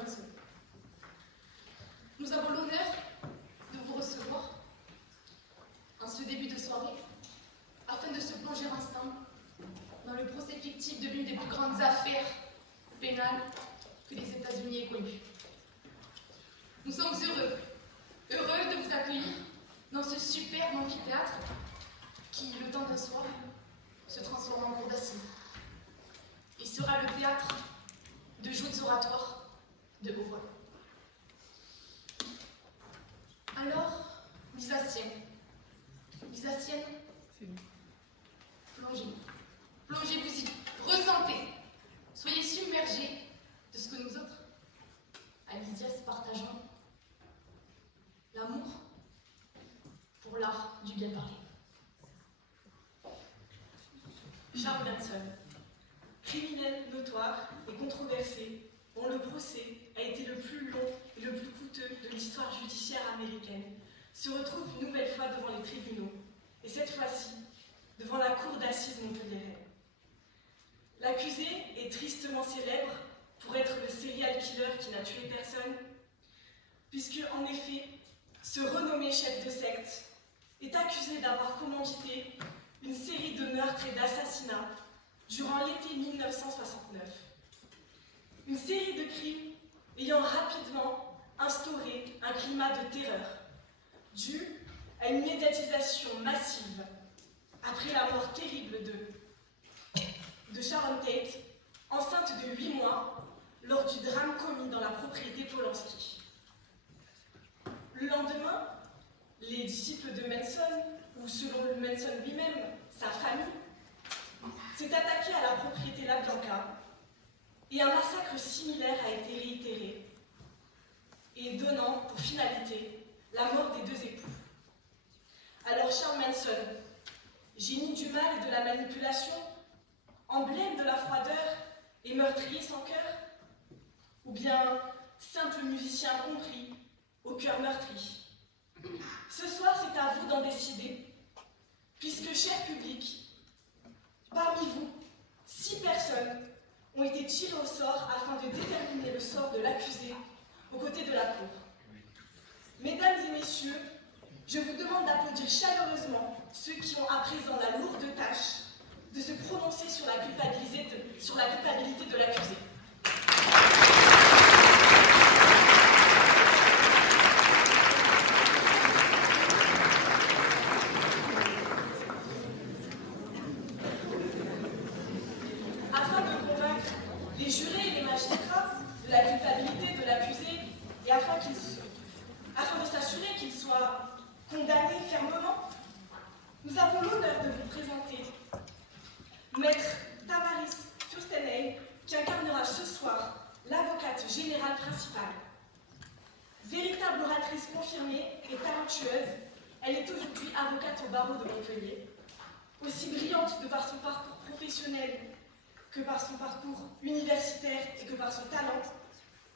Manson. Nous avons l'honneur de vous recevoir en ce début de soirée afin de se plonger ensemble dans le procès fictif de l'une des plus grandes affaires pénales que les États-Unis aient connues. Nous sommes heureux de vous accueillir dans ce superbe amphithéâtre qui, le temps d'un soir, se transforme en cour d'assises. Il sera le théâtre de joutes oratoires de haut vol. Alors, Lysaciennes, plongez-vous-y, ressentez, soyez submergés de ce que nous autres, à Lysias, partageons, l'amour pour l'art du bien parler. Charles Manson, criminel notoire et controversé, dont le procès a été le plus long et le plus coûteux de l'histoire judiciaire américaine, se retrouve une nouvelle fois devant les tribunaux, et cette fois-ci, devant la cour d'assises montpelliéraine. L'accusé est tristement célèbre pour être le serial killer qui n'a tué personne, puisque, en effet, ce renommé chef de secte est accusé d'avoir commandité une série de meurtres et d'assassinats durant l'été 1969. Une série de crimes ayant rapidement instauré un climat de terreur, dû à une médiatisation massive après la mort terrible de Sharon Tate, enceinte de 8 mois, lors du drame commis dans la propriété Polanski. Le lendemain, les disciples de Manson, ou selon Manson lui-même, sa famille, s'est attaqué à la propriété La Bianca et un massacre similaire a été réitéré et donnant pour finalité la mort des 2 époux. Alors Charles Manson, génie du mal et de la manipulation, emblème de la froideur et meurtrier sans cœur, ou bien simple musicien compris au cœur meurtri. Ce soir, c'est à vous d'en décider, puisque, cher public, parmi vous, 6 personnes ont été tirées au sort afin de déterminer le sort de l'accusé aux côtés de la cour. Mesdames et messieurs, je vous demande d'applaudir chaleureusement ceux qui ont à présent la lourde tâche de se prononcer sur la culpabilité de l'accusé. Afin de convaincre les jurés et les magistrats de la culpabilité de l'accusé et afin de s'assurer qu'il soit condamné fermement, nous avons l'honneur de vous présenter Maître Tamaris Fürstenay, qui incarnera ce soir l'avocate générale principale. Véritable oratrice confirmée et talentueuse, elle est aujourd'hui avocate au barreau de Montpellier. Aussi brillante de par son parcours professionnel que par son parcours universitaire et que par son talent,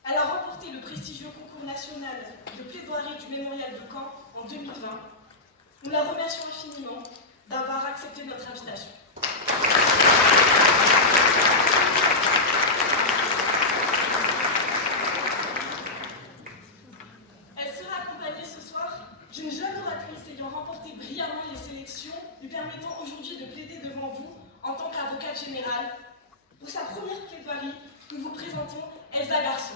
elle a remporté le prestigieux concours national de plaidoirie du Mémorial de Caen en 2020. Nous la remercions infiniment d'avoir accepté notre invitation. Elle sera accompagnée ce soir d'une jeune oratrice ayant remporté brillamment les sélections, lui permettant aujourd'hui de plaider devant vous en tant qu'avocate générale. Pour sa première plaidoirie, nous vous présentons Elsa Garçon.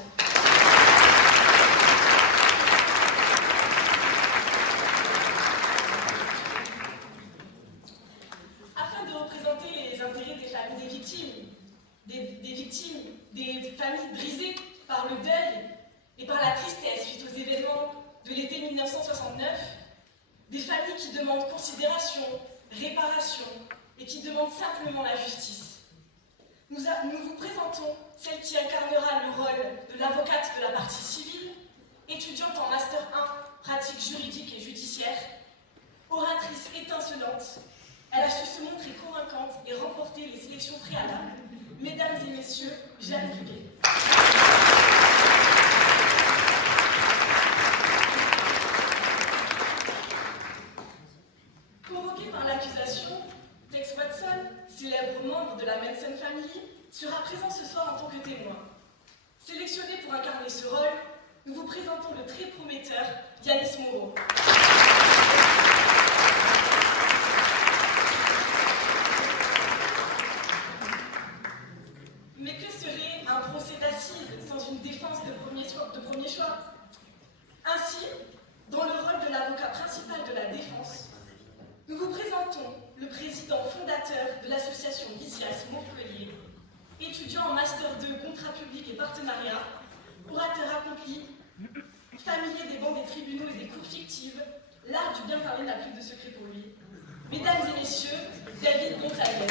Afin de représenter les intérêts des familles des familles brisées par le deuil et par la tristesse suite aux événements de l'été 1969, des familles qui demandent considération, réparation et qui demandent simplement la justice. Nous vous présentons celle qui incarnera le rôle de l'avocate de la partie civile, étudiante en Master 1, pratique juridique et judiciaire, oratrice étincelante. Elle a su se montrer convaincante et remporter les sélections préalables. Mesdames et messieurs, Jeanne Duguay. Convoqué par l'accusation, Tex Watson, célèbre membre de la Manson Family, sera présent ce soir en tant que témoin. Sélectionné pour incarner incarner ce rôle, nous vous présentons le très prometteur Yanis Moreau. Mais que serait un procès d'assises sans une défense de premier choix? Ainsi, dans le rôle de l'avocat principal de la défense, nous vous présentons le président fondateur de l'association LISIAS Montpellier, étudiant en Master 2 Contrat public et partenariat, orateur accompli, familier des bancs des tribunaux et des cours fictives, l'art du bien parler n'a plus de secret pour lui. Mesdames et messieurs, David Gonzalez.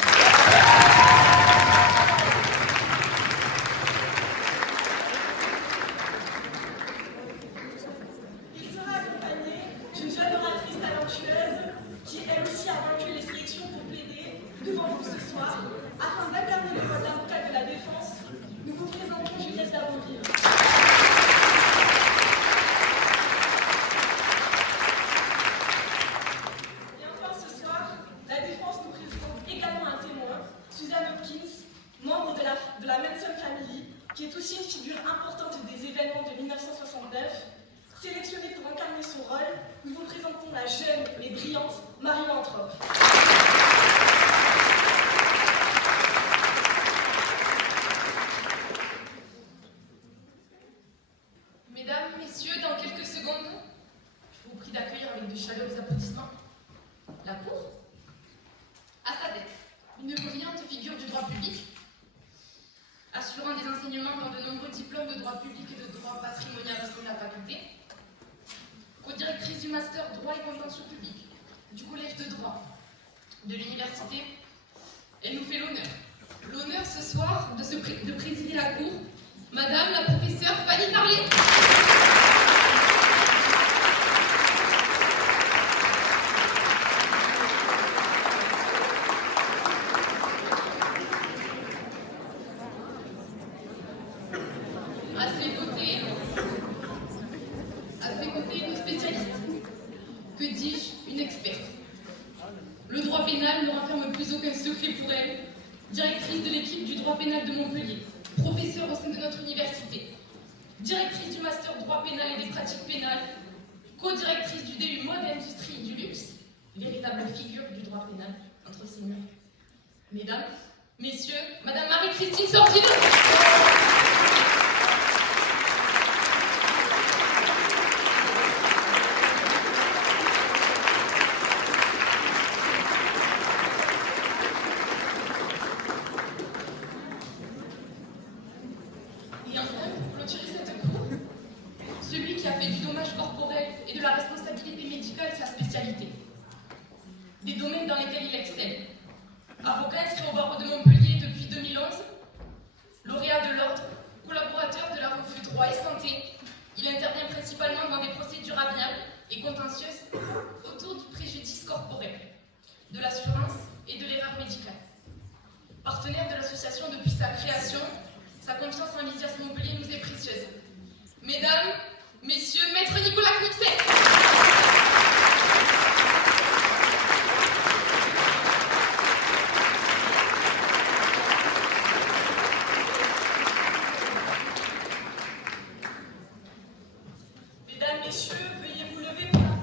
Il sera accompagné d'une jeune oratrice talentueuse qui, elle aussi, a vaincu les sélections pour plaider devant vous ce soir. Afin d'incarner le rôle d'avocat de la défense, nous vous présentons Juliette Dabonville. Et enfin ce soir, la défense nous présente également un témoin, Suzanne Hopkins, membre de la Manson Family, qui est aussi une figure importante des événements de 1969. Sélectionnée pour incarner son rôle, nous vous présentons la jeune et brillante Marion Anthrope. Mesdames, messieurs, dans quelques secondes, je vous prie d'accueillir avec de chaleureux applaudissements la Cour. À sa tête, une brillante figure du droit public, assurant des enseignements dans de nombreux diplômes de droit public et de droit patrimonial au sein de la faculté, co-directrice du master droit et contentieux public du collège de droit de l'université. Elle nous fait l'honneur ce soir de présider la Cour, Madame la professeure Fanny Tarlet. À ses côtés, une spécialiste. Que dis-je, une experte. Le droit pénal ne renferme plus aucun secret pour elle. Directrice de l'équipe du droit pénal de Montpellier, professeure au sein de notre université, directrice du master droit pénal et des pratiques pénales, co-directrice du DU mode industrie du luxe, véritable figure du droit pénal entre ses murs. Mesdames, messieurs, Madame Marie-Christine Sordido. Et enfin, pour clôturer cette cour, celui qui a fait du dommage corporel et de la responsabilité médicale sa spécialité. Des domaines dans lesquels il excelle. Avocat inscrit au barreau de Montpellier depuis 2011, lauréat de l'ordre, collaborateur de la revue Droit et Santé, il intervient principalement dans des procédures amiables et contentieuses autour du préjudice corporel, de l'assurance et de l'erreur médicale. Partenaire de l'association depuis sa création, sa confiance en LISIAS Montpellier nous est précieuse. Mesdames, messieurs, Maître Nicolas Knipset. Mesdames, messieurs, veuillez vous lever pour la cour.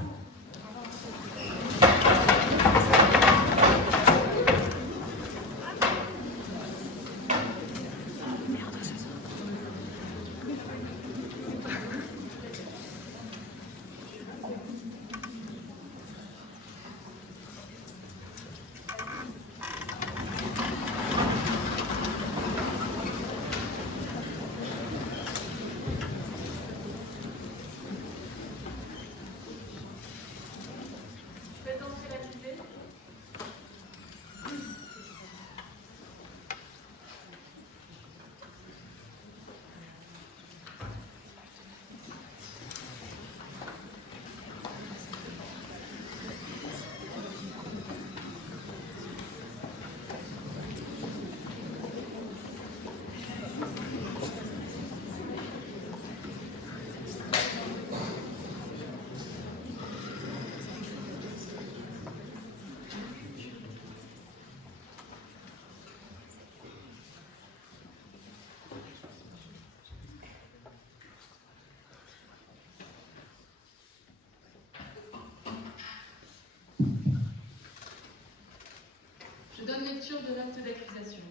donne lecture de l'acte d'accusation.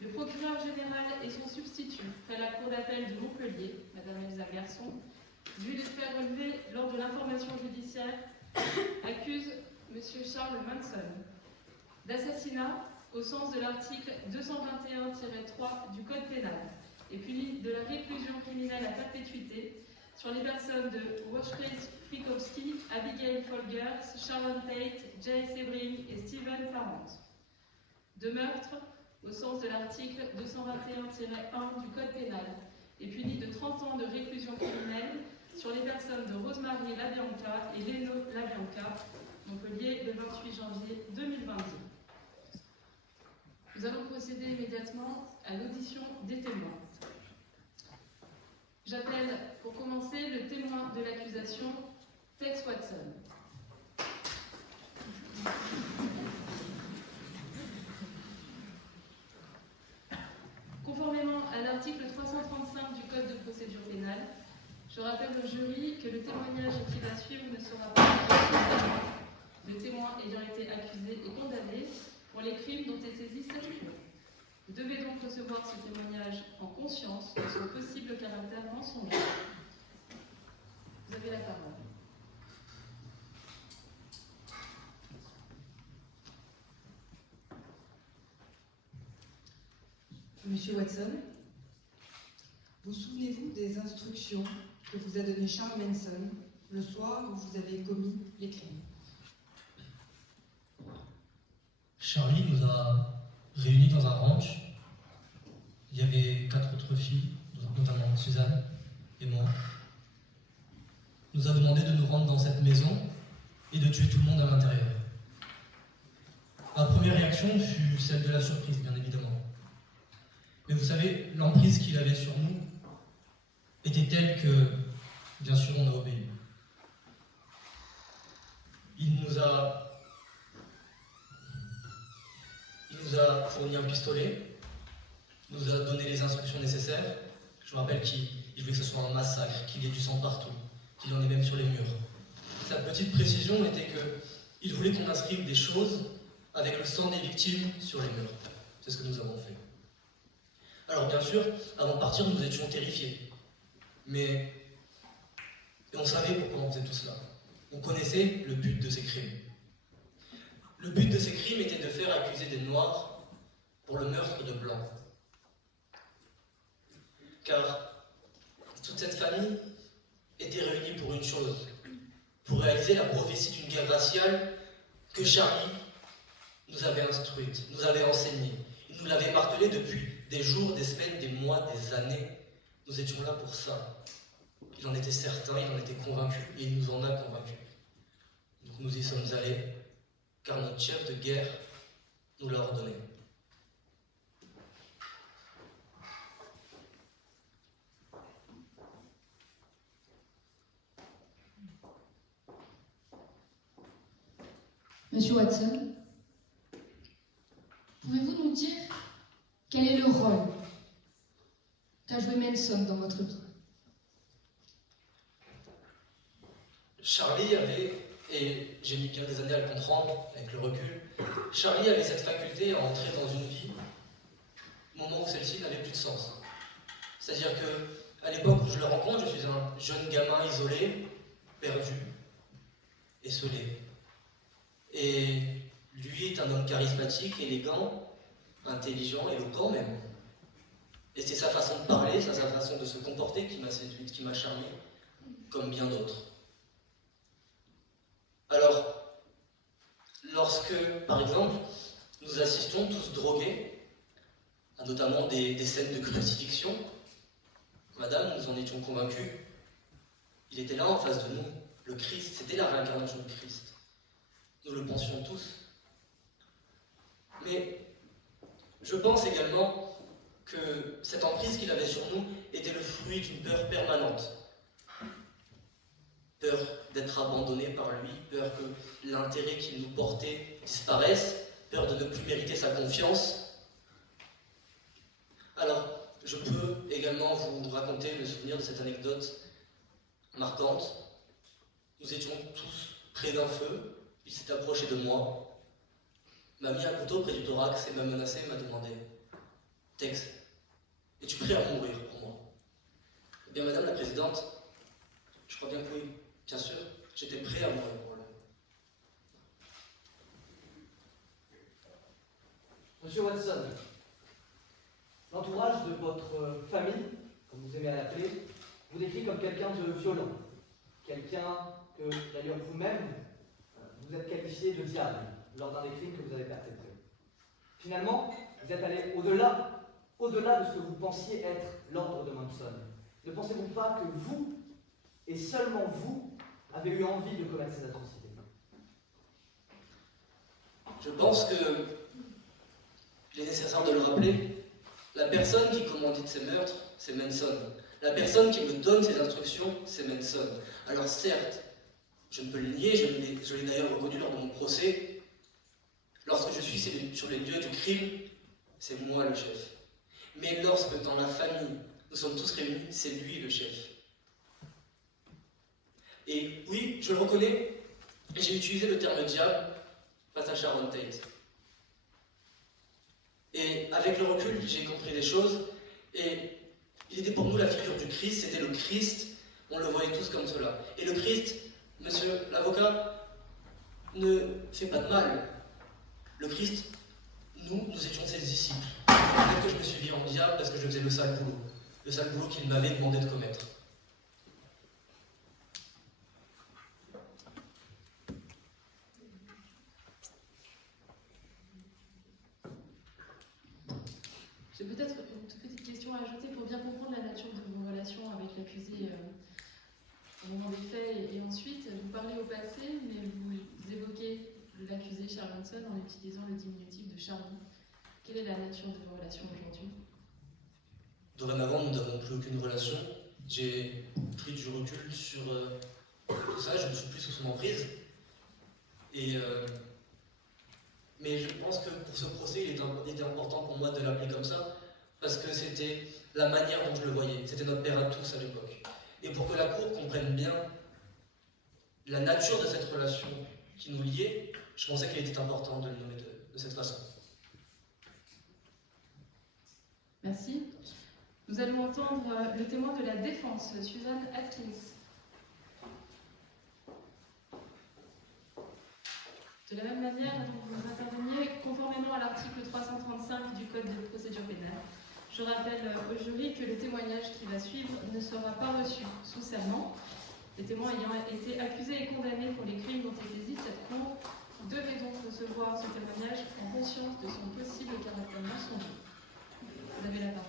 Le procureur général et son substitut près la cour d'appel de Montpellier, Madame Elsa Garçon, vu les faits relevés lors de l'information judiciaire, accuse M. Charles Manson d'assassinat au sens de l'article 221-3 du Code pénal et puni de la réclusion criminelle à perpétuité sur les personnes de Wojciech Frykowski, Abigail Folgers, Sharon Tate, Jay Sebring et Stephen Parent. De meurtre au sens de l'article 221-1 du Code pénal et puni de 30 ans de réclusion criminelle sur les personnes de Rosemary LaBianca et Leno LaBianca, Montpellier, le 28 janvier 2022. Nous allons procéder immédiatement à l'audition des témoins. J'appelle pour commencer le témoin de l'accusation, Tex Watson. Conformément à l'article 335 du Code de procédure pénale, je rappelle au jury que le témoignage qui va suivre ne sera pas le témoin ayant été accusé et condamné pour les crimes dont est saisi cette cour. Vous devez donc recevoir ce témoignage en conscience de son possible caractère mensonger. Vous avez la parole. Monsieur Watson, vous souvenez-vous des instructions que vous a données Charles Manson le soir où vous avez commis les crimes? Charlie nous a réunis dans un ranch. Il y avait 4 autres filles, notamment Suzanne et moi. Il nous a demandé de nous rendre dans cette maison et de tuer tout le monde à l'intérieur. Ma première réaction fut celle de la surprise, bien évidemment. Mais vous savez, l'emprise qu'il avait sur nous était telle que, bien sûr, on a obéi. Il nous a fourni un pistolet, nous a donné les instructions nécessaires. Je me rappelle qu'il voulait que ce soit un massacre, qu'il y ait du sang partout, qu'il en ait même sur les murs. Sa petite précision était qu'il voulait qu'on inscrive des choses avec le sang des victimes sur les murs. C'est ce que nous avons fait. Alors bien sûr, avant de partir, nous étions terrifiés. Mais on savait pourquoi on faisait tout cela. On connaissait le but de ces crimes. Le but de ces crimes était de faire accuser des Noirs pour le meurtre de Blancs. Car toute cette famille était réunie pour une chose, pour réaliser la prophétie d'une guerre raciale que Charlie nous avait instruite, nous avait enseignée. Il nous l'avait martelée depuis des jours, des semaines, des mois, des années. Nous étions là pour ça. Il en était certain, il en était convaincu, et il nous en a convaincus. Donc nous y sommes allés, car notre chef de guerre nous l'a ordonné. Monsieur Watson, pouvez-vous nous dire quel est le rôle qu'a joué Manson dans votre vie? Charlie avait, et j'ai mis bien des années à le comprendre avec le recul, Charlie avait cette faculté à entrer dans une vie au moment où celle-ci n'avait plus de sens. C'est-à-dire que, à l'époque où je le rencontre, je suis un jeune gamin isolé, perdu, esselé. Et lui est un homme charismatique, élégant, intelligent, éloquent même. Et c'est sa façon de parler, sa façon de se comporter qui m'a séduite, qui m'a charmé, comme bien d'autres. Alors, lorsque, par exemple, nous assistons tous drogués, à notamment des scènes de crucifixion, madame, nous en étions convaincus, il était là en face de nous, le Christ, c'était la réincarnation du Christ. Nous le pensions tous. Mais je pense également que cette emprise qu'il avait sur nous était le fruit d'une peur permanente. Peur d'être abandonné par lui, peur que l'intérêt qu'il nous portait disparaisse, peur de ne plus mériter sa confiance. Alors, je peux également vous raconter le souvenir de cette anecdote marquante. Nous étions tous près d'un feu, il s'est approché de moi, m'a mis un couteau près du thorax et m'a menacé et m'a demandé « Tex, es-tu prêt à mourir pour moi ?» Eh bien, Madame la Présidente, je crois bien que oui, bien sûr, j'étais prêt à mourir pour lui. Monsieur Watson, l'entourage de votre famille, comme vous aimez à l'appeler, vous décrit comme quelqu'un de violent. Quelqu'un que, d'ailleurs, vous-même, vous êtes qualifié de diable lors d'un des crimes que vous avez perpétrés. Finalement, vous êtes allé au-delà de ce que vous pensiez être l'ordre de Manson. Ne pensez-vous pas que vous, et seulement vous, avez eu envie de commettre ces atrocités? Je pense qu'il est nécessaire de le rappeler. La personne qui commandite ces meurtres, c'est Manson. La personne qui me donne ces instructions, c'est Manson. Alors certes, je ne peux le nier, je l'ai d'ailleurs reconnu lors de mon procès. Lorsque je suis sur les lieux du crime, c'est moi le chef. Mais lorsque dans la famille, nous sommes tous réunis, c'est lui le chef. Et oui, je le reconnais, j'ai utilisé le terme diable face à Sharon Tate. Et avec le recul, j'ai compris des choses, et il était pour nous la figure du Christ, c'était le Christ, on le voyait tous comme cela. Et le Christ, monsieur l'avocat, ne fait pas de mal. Le Christ, nous étions ses disciples. Peut-être que je me suis mis en diable parce que je faisais le sale boulot qu'il m'avait demandé de commettre. J'ai peut-être une toute petite question à ajouter pour bien comprendre la nature de vos relations avec l'accusé au moment des faits et ensuite. Vous parlez au passé, mais vous évoquez l'accusé Charles Manson en utilisant le diminutif de Charlie. Quelle est la nature de vos relations aujourd'hui? Dorénavant, nous n'avons plus aucune relation. J'ai pris du recul sur tout ça, je ne suis plus sous son emprise. Mais je pense que pour ce procès, il était important pour moi de l'appeler comme ça, parce que c'était la manière dont je le voyais. C'était notre père à tous à l'époque. Et pour que la Cour comprenne bien la nature de cette relation qui nous liait, je pensais qu'il était important de le nommer de cette façon. Merci. Nous allons entendre le témoin de la défense, Suzanne Atkins. De la même manière, vous interveniez conformément à l'article 335 du Code de procédure pénale. Je rappelle au jury que le témoignage qui va suivre ne sera pas reçu sous serment. Les témoins ayant été accusés et condamnés pour les crimes dont est saisie cette Cour devaient donc recevoir ce témoignage en conscience de son possible caractère mensonger. Vous avez la parole.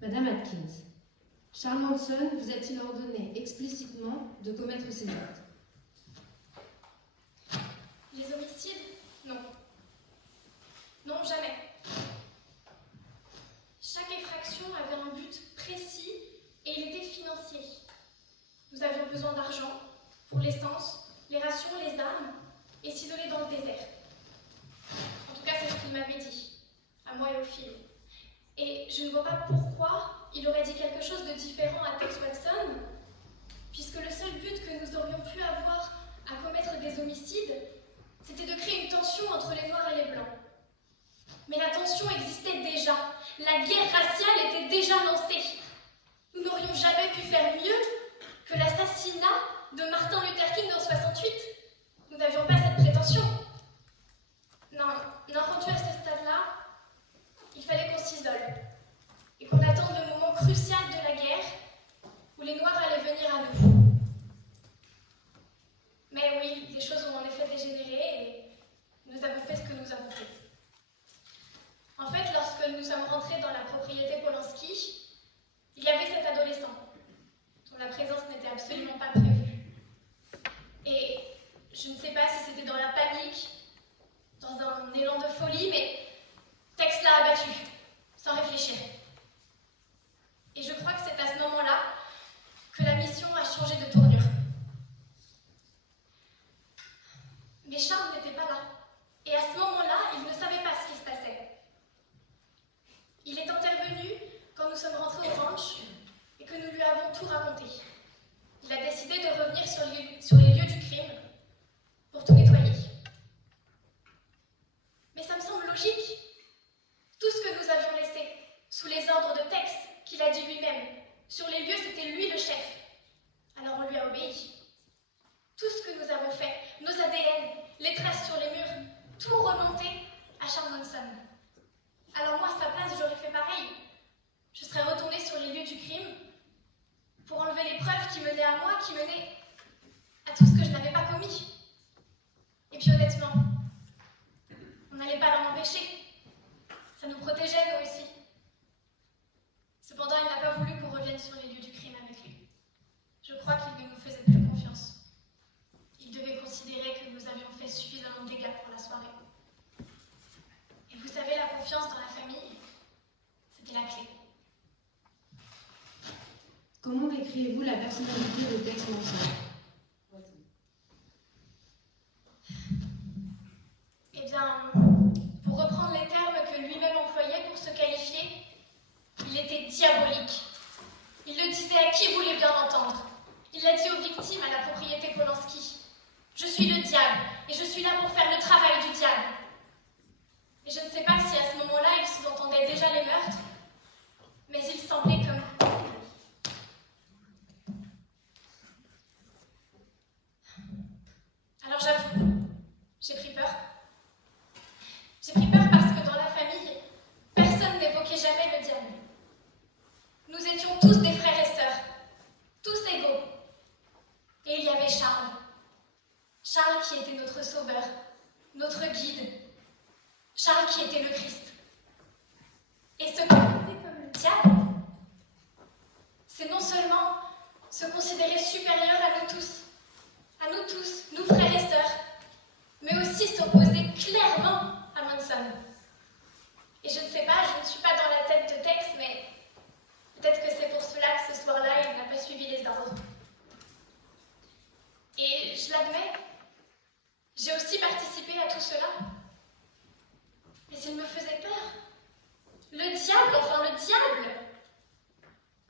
Madame Atkins, Charles Manson vous a-t-il ordonné explicitement de commettre ces actes? Les homicides? Non. Non, jamais. Chaque effraction avait un but précis et il était financier. Nous avions besoin d'argent pour l'essence, les rations, les armes et s'isoler dans le désert. En tout cas, c'est ce qu'il m'avait dit, à moi et aux filles. Et je ne vois pas pourquoi il aurait dit quelque chose de différent à Tex Watson, puisque le seul but que nous aurions pu avoir à commettre des homicides, c'était de créer une tension entre les Noirs et les Blancs. Mais la tension existait déjà. La guerre raciale était déjà lancée. Nous n'aurions jamais pu faire mieux que l'assassinat de Martin Luther King en 68. Nous n'avions pas cette prétention. Non, rendu à ce stade-là, il fallait qu'on s'isole et qu'on attende le moment crucial de la guerre où les Noirs allaient venir à nous. Mais oui, les choses ont en effet dégénéré et nous avons fait ce que nous avons fait. En fait, lorsque nous sommes rentrés dans la propriété Polanski, il y avait cet adolescent dont la présence n'était absolument pas prévue. Et je ne sais pas si c'était dans la panique, dans un élan de folie, mais Tex l'a abattu, sans réfléchir. Et je crois que c'est à ce moment-là que la mission a changé de tournure. Il est intervenu quand nous sommes rentrés au ranch et que nous lui avons tout raconté. Il a décidé de revenir sur les lieux du crime pour tout nettoyer. Mais ça me semble logique. Tout ce que nous avions laissé sous les ordres de Tex, qu'il a dit lui-même, sur les lieux, c'était lui le chef. Alors on lui a obéi. Tout ce que nous avons fait, nos ADN, les traces sur les murs, tout remonté à Charles Manson. Alors moi, à sa place, j'aurais fait pareil. Je serais retournée sur les lieux du crime pour enlever les preuves qui menaient à moi, qui menaient à tout ce que je n'avais pas commis. Et puis honnêtement, on n'allait pas l'en empêcher. Ça nous protégeait, nous aussi. Cependant, il n'a pas voulu qu'on revienne sur les lieux du crime avec lui. Je crois qu'il ne nous faisait plus confiance. Il devait considérer que nous avions fait suffisamment de dégâts pour la soirée. Et vous savez, la confiance dans la famille, c'était la clé. Comment décrivez-vous la personnalité de Tex Manson? Eh bien, pour reprendre les termes que lui-même employait pour se qualifier, il était diabolique. Il le disait à qui voulait bien l'entendre. Il l'a dit aux victimes à la propriété Polanski. Je suis le diable, et je suis là pour faire le travail du diable. Et je ne sais pas si à ce moment-là, il sous-entendait déjà les meurtres, mais il semblait comme... Alors j'avoue, j'ai pris peur. J'ai pris peur parce que dans la famille, personne n'évoquait jamais le diable. Nous étions tous des frères et sœurs, tous égaux. Et il y avait Charles. Charles qui était notre sauveur, notre guide. Charles qui était le Christ. Et ce qu'on était comme le diable, c'est non seulement se considérer supérieur à nous tous, nous frères et sœurs, mais aussi s'opposer clairement à Manson. Et je ne sais pas, je ne suis pas dans la tête de Tex, mais peut-être que c'est pour cela que ce soir-là, il n'a pas suivi les ordres. Et je l'admets, j'ai aussi participé à tout cela. Mais il me faisait peur. Le diable, enfin le diable.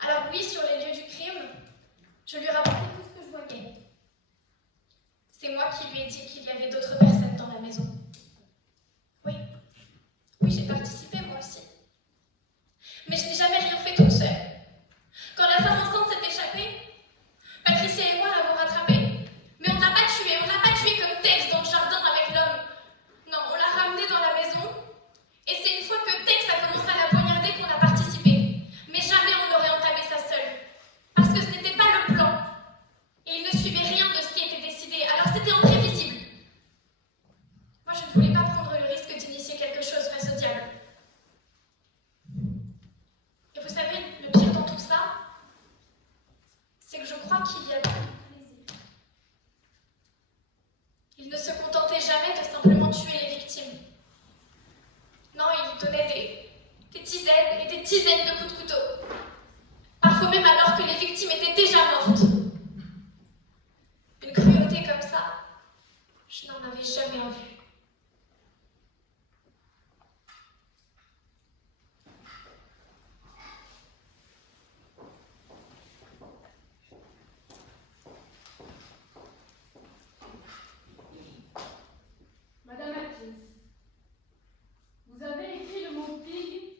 Alors oui, sur les lieux du crime, je lui racontais tout ce que je voyais. C'est moi qui lui ai dit qu'il y avait d'autres personnes dans la maison. Oui, j'ai participé moi aussi. Mais je n'ai jamais rien fait toute seule. Quand la femme enceinte s'est échappée, Patricia et moi l'avons rattrapée. Mais on ne l'a pas tuée, comme Tex dans le jardin avec l'homme. Non, on l'a ramenée dans la maison. Et c'est une fois que Tex a commencé à la poignarder qu'on a participé. Mais jamais on n'aurait entamé ça seul. Parce que ce n'était pas le plan. Et il ne suivait rien de ce qui était décidé. Alors c'était imprévisible. Moi, je ne voulais pas prendre le risque d'initier quelque chose face au diable. Et vous savez, le pire dans tout ça, c'est que je crois qu'il y a beaucoup de plaisir. Il ne se contentait jamais de simplement tuer les victimes. Non, il donnait des dizaines et des dizaines de coups de couteau. Parfois même alors que les victimes étaient déjà mortes. Une cruauté comme ça, je n'en avais jamais en vue. Madame Atkins, vous avez écrit le mot pig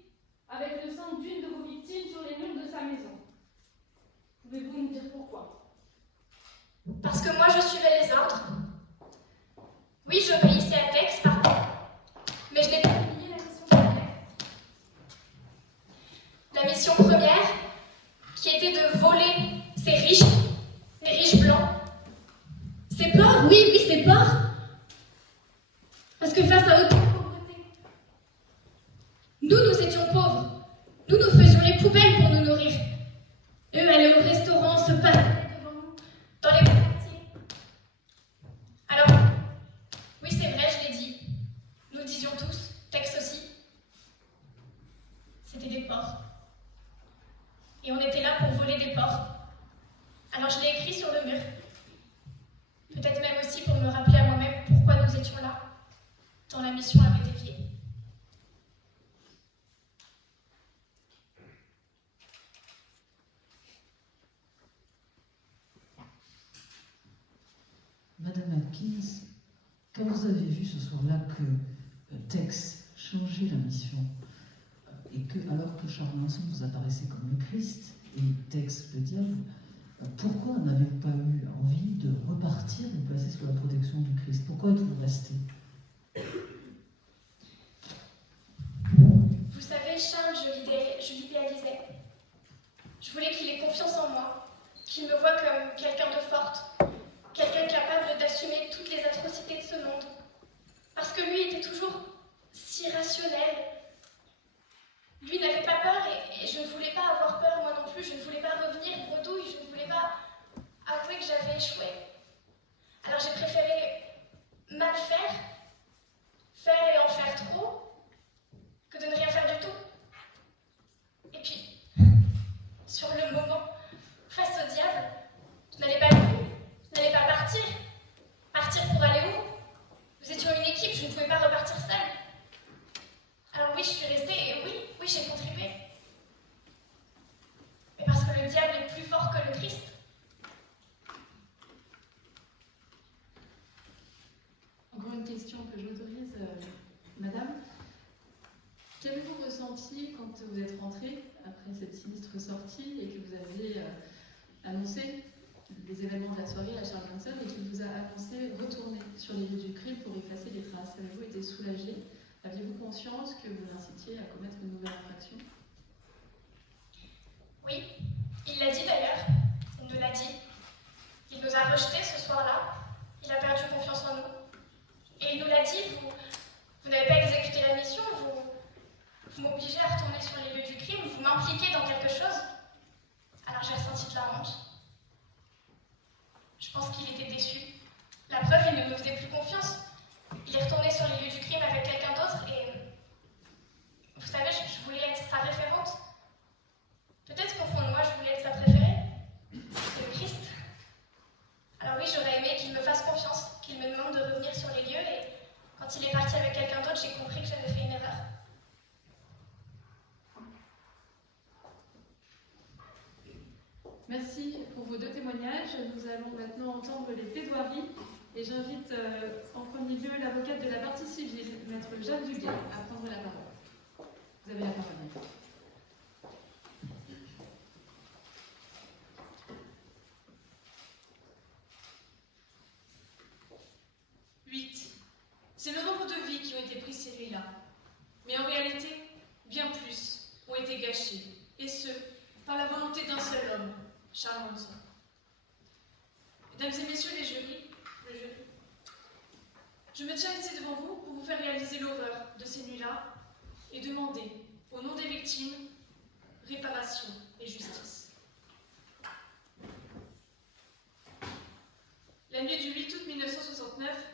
avec le sang d'une de vos victimes sur les murs de sa maison. Pouvez-vous nous dire pourquoi? Parce que moi, je suivais les ordres. Oui, j'obéissais à Tex, pardon. Mais je n'ai pas oublié la mission première. La mission première, qui était de voler ces riches blancs. Ces porcs, oui, ces porcs. Parce que face à autant de pauvreté, nous étions pauvres. Nous faisions les poubelles pour nous nourrir. Eux allaient au restaurant, se baladaient devant nous, dans les quartiers. Alors, oui, c'est vrai, je l'ai dit. Nous le disions tous, Tex aussi. C'était des porcs. Et on était là pour voler des porcs. Alors je l'ai écrit sur le mur. Peut-être même aussi pour me rappeler à moi-même pourquoi nous étions là, tant la mission avait dévié. Hawkins, quand vous avez vu ce soir-là que Tex changeait la mission, et que, alors que Charles Manson vous apparaissait comme le Christ, et Tex le diable, pourquoi n'avez-vous pas eu envie de repartir, de passer sous la protection du Christ? Pourquoi êtes-vous resté? Vous savez, Charles, je l'idéalisais. Je voulais qu'il ait confiance en moi, qu'il me voie comme quelqu'un de forte, quelqu'un capable d'assumer toutes les atrocités de ce monde. Parce que lui était toujours si rationnel. Lui n'avait pas peur et je ne voulais pas avoir peur moi non plus. Je ne voulais pas revenir bredouille, je ne voulais pas avouer que j'avais échoué. Alors j'ai préféré mal faire et en faire trop, que de ne rien faire du tout. Et puis, sur le moment, face au diable, je n'allais pas vivre, je n'allais pas partir. Partir pour aller où? Nous étions une équipe, je ne pouvais pas repartir seule. Alors oui, je suis restée et oui, j'ai contribué. Mais parce que le diable est plus fort que le Christ. Encore une question que j'autorise, madame. Qu'avez-vous ressenti quand vous êtes rentrée après cette sinistre sortie et que vous avez annoncé les événements de la soirée à Charles Manson et qu'il vous a annoncé retourner sur les lieux du crime pour effacer les traces? Avez-vous été soulagée? Aviez-vous conscience que vous l'incitiez à commettre une nouvelle infraction? Oui, il l'a dit d'ailleurs. Il nous l'a dit. Il nous a rejetés ce soir-là. Il a perdu confiance en nous. Et il nous l'a dit, vous n'avez pas exécuté la mission, vous m'obligez à retourner sur les lieux du crime, vous m'impliquez dans quelque chose. Alors j'ai ressenti de la honte. Je pense qu'il était déçu. La preuve, il ne nous faisait plus confiance. Il est retourné sur les lieux du crime avec quelqu'un d'autre et... Vous savez, je voulais être sa référente. Peut-être qu'au fond de moi, je voulais être sa préférée. C'est le Christ. Alors oui, j'aurais aimé qu'il me fasse confiance, qu'il me demande de revenir sur les lieux et quand il est parti avec quelqu'un d'autre, j'ai compris que j'avais fait une erreur. Merci pour vos deux témoignages. Nous allons maintenant entendre les plaidoiries et j'invite en premier lieu l'avocate de la partie civile, maître Jeanne Duguay, à prendre la parole. Vous avez la parole. 8. C'est le nombre de vies qui ont été prises ces nuits-là. Mais en réalité, bien plus ont été gâchées, et ce, par la volonté d'un seul homme, Charles Manson. Mesdames et messieurs le jury, je me tiens ici devant vous pour vous faire réaliser l'horreur de ces nuits-là et demander, au nom des victimes, réparation et justice. La nuit du 8 août 1969,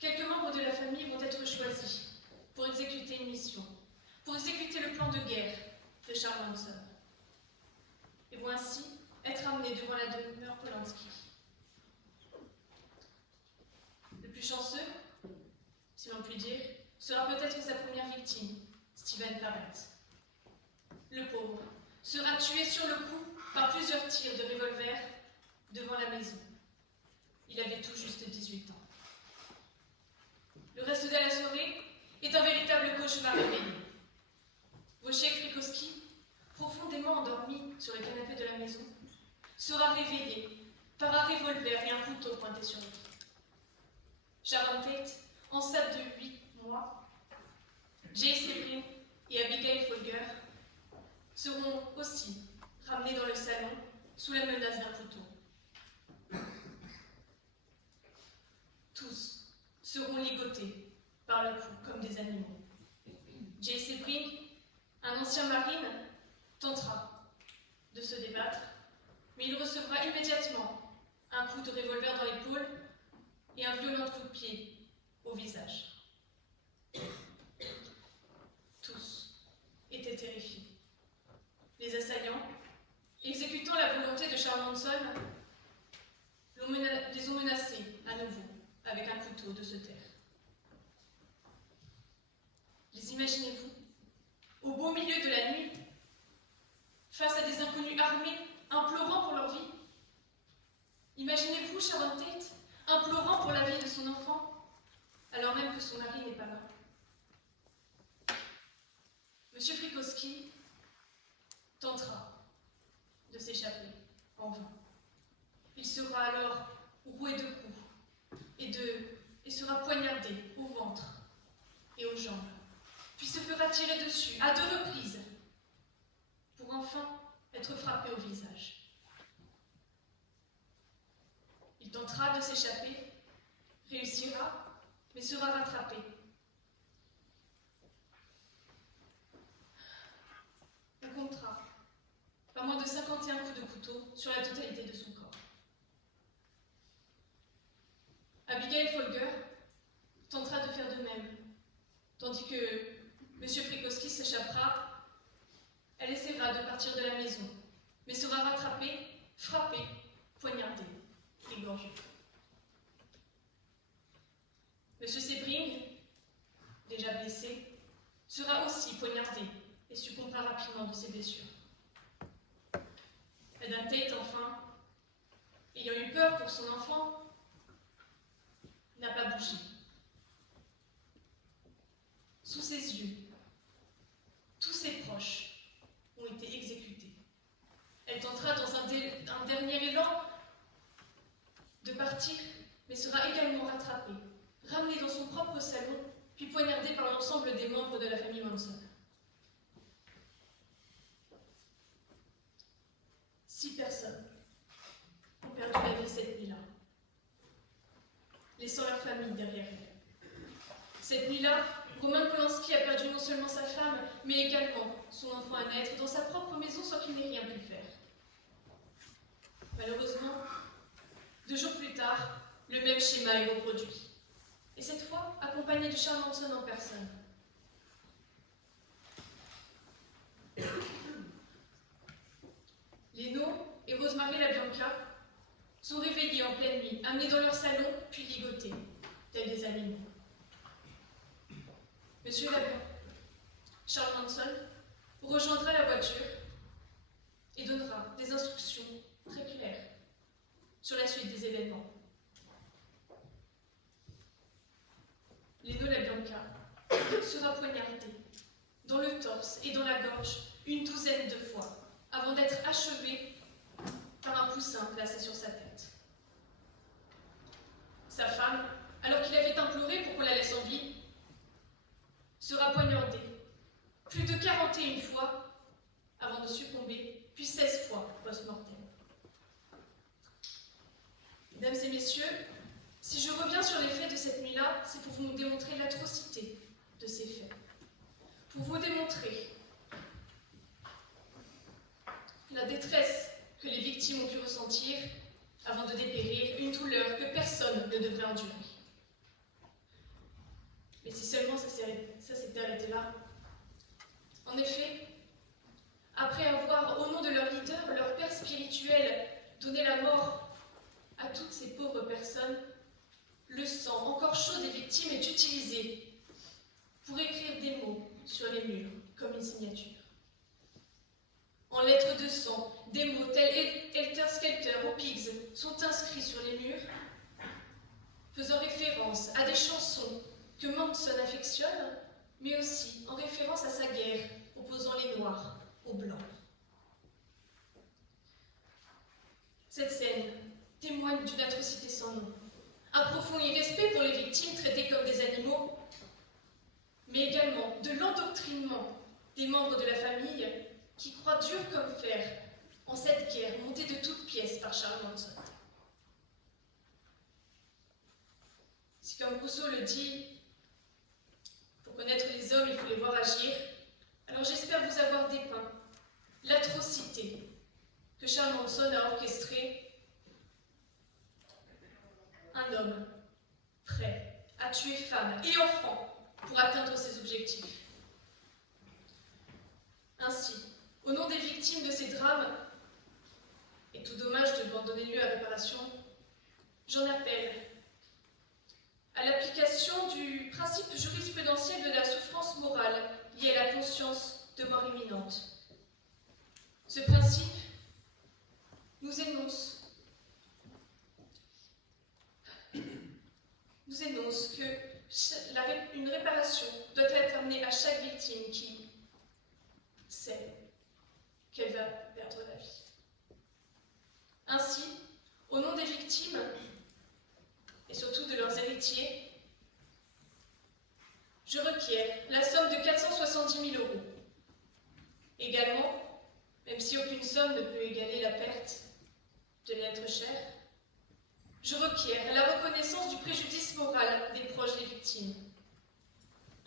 quelques membres de la famille vont être choisis pour exécuter une mission, pour exécuter le plan de guerre de Charles Manson, et vont ainsi être amenés devant la demeure Polanski. Le plus chanceux, si l'on peut dire, sera peut-être sa première victime, Steven Barrett. Le pauvre sera tué sur le coup par plusieurs tirs de revolver devant la maison. Il avait tout juste 18 ans. Le reste de la soirée est un véritable cauchemar réveillé. Wojciech Frykowski, profondément endormi sur le canapé de la maison, sera réveillé par un revolver et un couteau pointé sur lui. Sharon Tate, enceinte de 8 mois, Jay Sebring et Abigail Folger seront aussi ramenés dans le salon sous la menace d'un couteau. Tous seront ligotés par le cou comme des animaux. Jay Sebring, un ancien marine, tentera de se débattre, mais il recevra immédiatement un coup de revolver dans l'épaule et un violent coup de pied au visage. Tous étaient terrifiés. Les assaillants, exécutant la volonté de Charles Manson, les ont menacés à nouveau avec un couteau de se taire. Les imaginez-vous, au beau milieu de la nuit, face à des inconnus armés, implorant pour leur vie? Imaginez-vous Sharon Tate, implorant pour la vie de son enfant, alors même que son mari n'est pas là. Monsieur Frykowski tentera de s'échapper en vain. Il sera alors roué de coups et sera poignardé au ventre et aux jambes, puis se fera tirer dessus à 2 reprises pour enfin être frappé au visage. Il tentera de s'échapper, réussira, mais sera rattrapé. On comptera pas moins de 51 coups de couteau sur la totalité de son corps. Abigail Folger tentera de faire de même, tandis que M. Frykowski s'échappera. Elle essaiera de partir de la maison, mais sera rattrapée, frappée, poignardée, égorgée. M. Sebring, déjà blessé, sera aussi poignardé et succombera rapidement de ses blessures. Madame Tate, enfin, ayant eu peur pour son enfant, n'a pas bougé. Sous ses yeux, tous ses proches ont été exécutés. Elle tentera dans un dernier élan de partir, mais sera également rattrapée, ramenée dans son propre salon, puis poignardée par l'ensemble des membres de la famille Manson. 6 personnes ont perdu la vie cette nuit-là, laissant leur famille derrière elle. Cette nuit-là, Roman Polanski a perdu non seulement sa femme, mais également son enfant à naître dans sa propre maison sans qu'il n'ait rien pu faire. Malheureusement, 2 jours plus tard, le même schéma est reproduit. Et cette fois, accompagné de Charles Manson en personne. Leno et Rosemary LaBianca sont réveillés en pleine nuit, amenés dans leur salon, puis ligotés, tels des animaux. Monsieur LaBianca, Charles Manson rejoindra la voiture et donnera des instructions très claires sur la suite des événements. Leno LaBianca sera poignardé dans le torse et dans la gorge une 12aine de fois avant d'être achevé par un poussin placé sur sa tête. Sa femme, alors qu'il avait imploré pour qu'on la laisse en vie, sera poignardée plus de 41 fois avant de succomber, puis 16 fois post-mortem. Mesdames et messieurs, si je reviens sur les faits de cette nuit-là, c'est pour vous démontrer l'atrocité de ces faits. Pour vous démontrer la détresse que les victimes ont pu ressentir avant de dépérir, une douleur que personne ne devrait endurer. Mais si seulement ça s'était arrêté là. En effet, après avoir, au nom de leur leader, leur père spirituel, donné la mort à toutes ces pauvres personnes, le sang encore chaud des victimes est utilisé pour écrire des mots sur les murs, comme une signature. En lettres de sang, des mots tels Helter Skelter ou Pigs sont inscrits sur les murs, faisant référence à des chansons que Manson affectionne, mais aussi en référence à sa guerre opposant les Noirs aux Blancs. Cette scène témoigne d'une atrocité sans nom, un profond irrespect pour les victimes traitées comme des animaux, mais également de l'endoctrinement des membres de la famille qui croient dur comme fer en cette guerre montée de toutes pièces par Charles Manson. Si, comme Rousseau le dit, pour connaître les hommes, il faut les voir agir, alors j'espère vous avoir dépeint l'atrocité que Charles Manson a orchestrée. Un homme prêt à tuer femmes et enfants pour atteindre ses objectifs. Ainsi, au nom des victimes de ces drames, et tout dommage devant donner lieu à réparation, j'en appelle à l'application du principe jurisprudentiel de la souffrance morale liée à la conscience de mort imminente. Ce principe nous énonce qu'elle va perdre la vie. Ainsi, au nom des victimes, et surtout de leurs héritiers, je requiers la somme de 470 000 €. Également, même si aucune somme ne peut égaler la perte de l'être cher, je requiers la reconnaissance du préjudice moral des proches des victimes.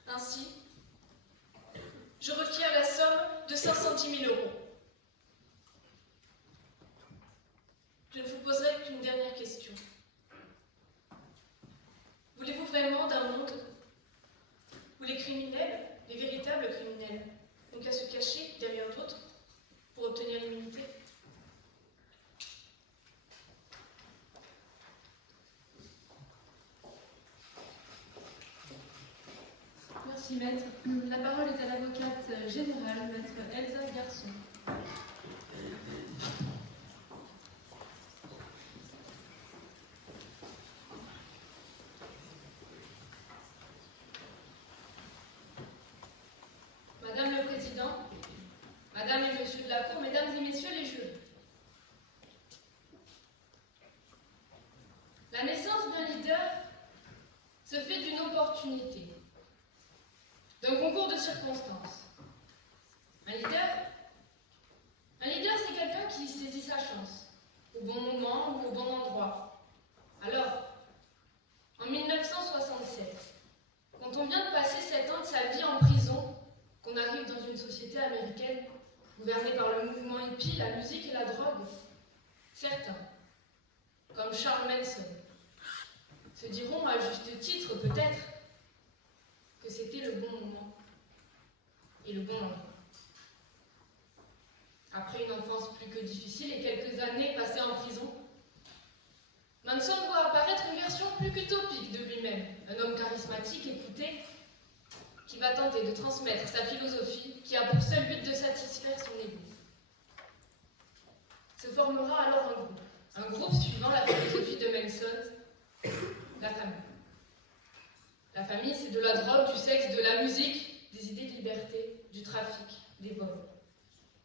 Ainsi, je requiers la somme de 510 000 €. Je ne vous poserai qu'une dernière question. Voulez-vous vraiment d'un monde où les criminels, les véritables criminels, n'ont qu'à se cacher derrière d'autres pour obtenir l'immunité? Merci, maître. La parole est à l'avocate générale, maître Elsa Garçon. Madame le Président, Madame et Monsieur de la Cour, Mesdames et Messieurs les jurés. La naissance d'un leader se fait d'une opportunité, d'un concours de circonstances. Un leader, c'est quelqu'un qui saisit sa chance, au bon moment ou au bon endroit. Alors, en 1967, quand on vient de passer 7 ans de sa vie en prison, qu'on arrive dans une société américaine gouvernée par le mouvement hippie, la musique et la drogue, certains, comme Charles Manson, se diront à juste titre peut-être que c'était le bon moment et le bon endroit. Après une enfance plus que difficile et quelques années passées en prison, Manson voit apparaître une version plus qu'utopique de lui-même, un homme charismatique, écouté, qui va tenter de transmettre sa philosophie, qui a pour seul but de satisfaire son ego. Se formera alors un groupe suivant la philosophie de Manson, la famille. La famille, c'est de la drogue, du sexe, de la musique, des idées de liberté, du trafic, des vols.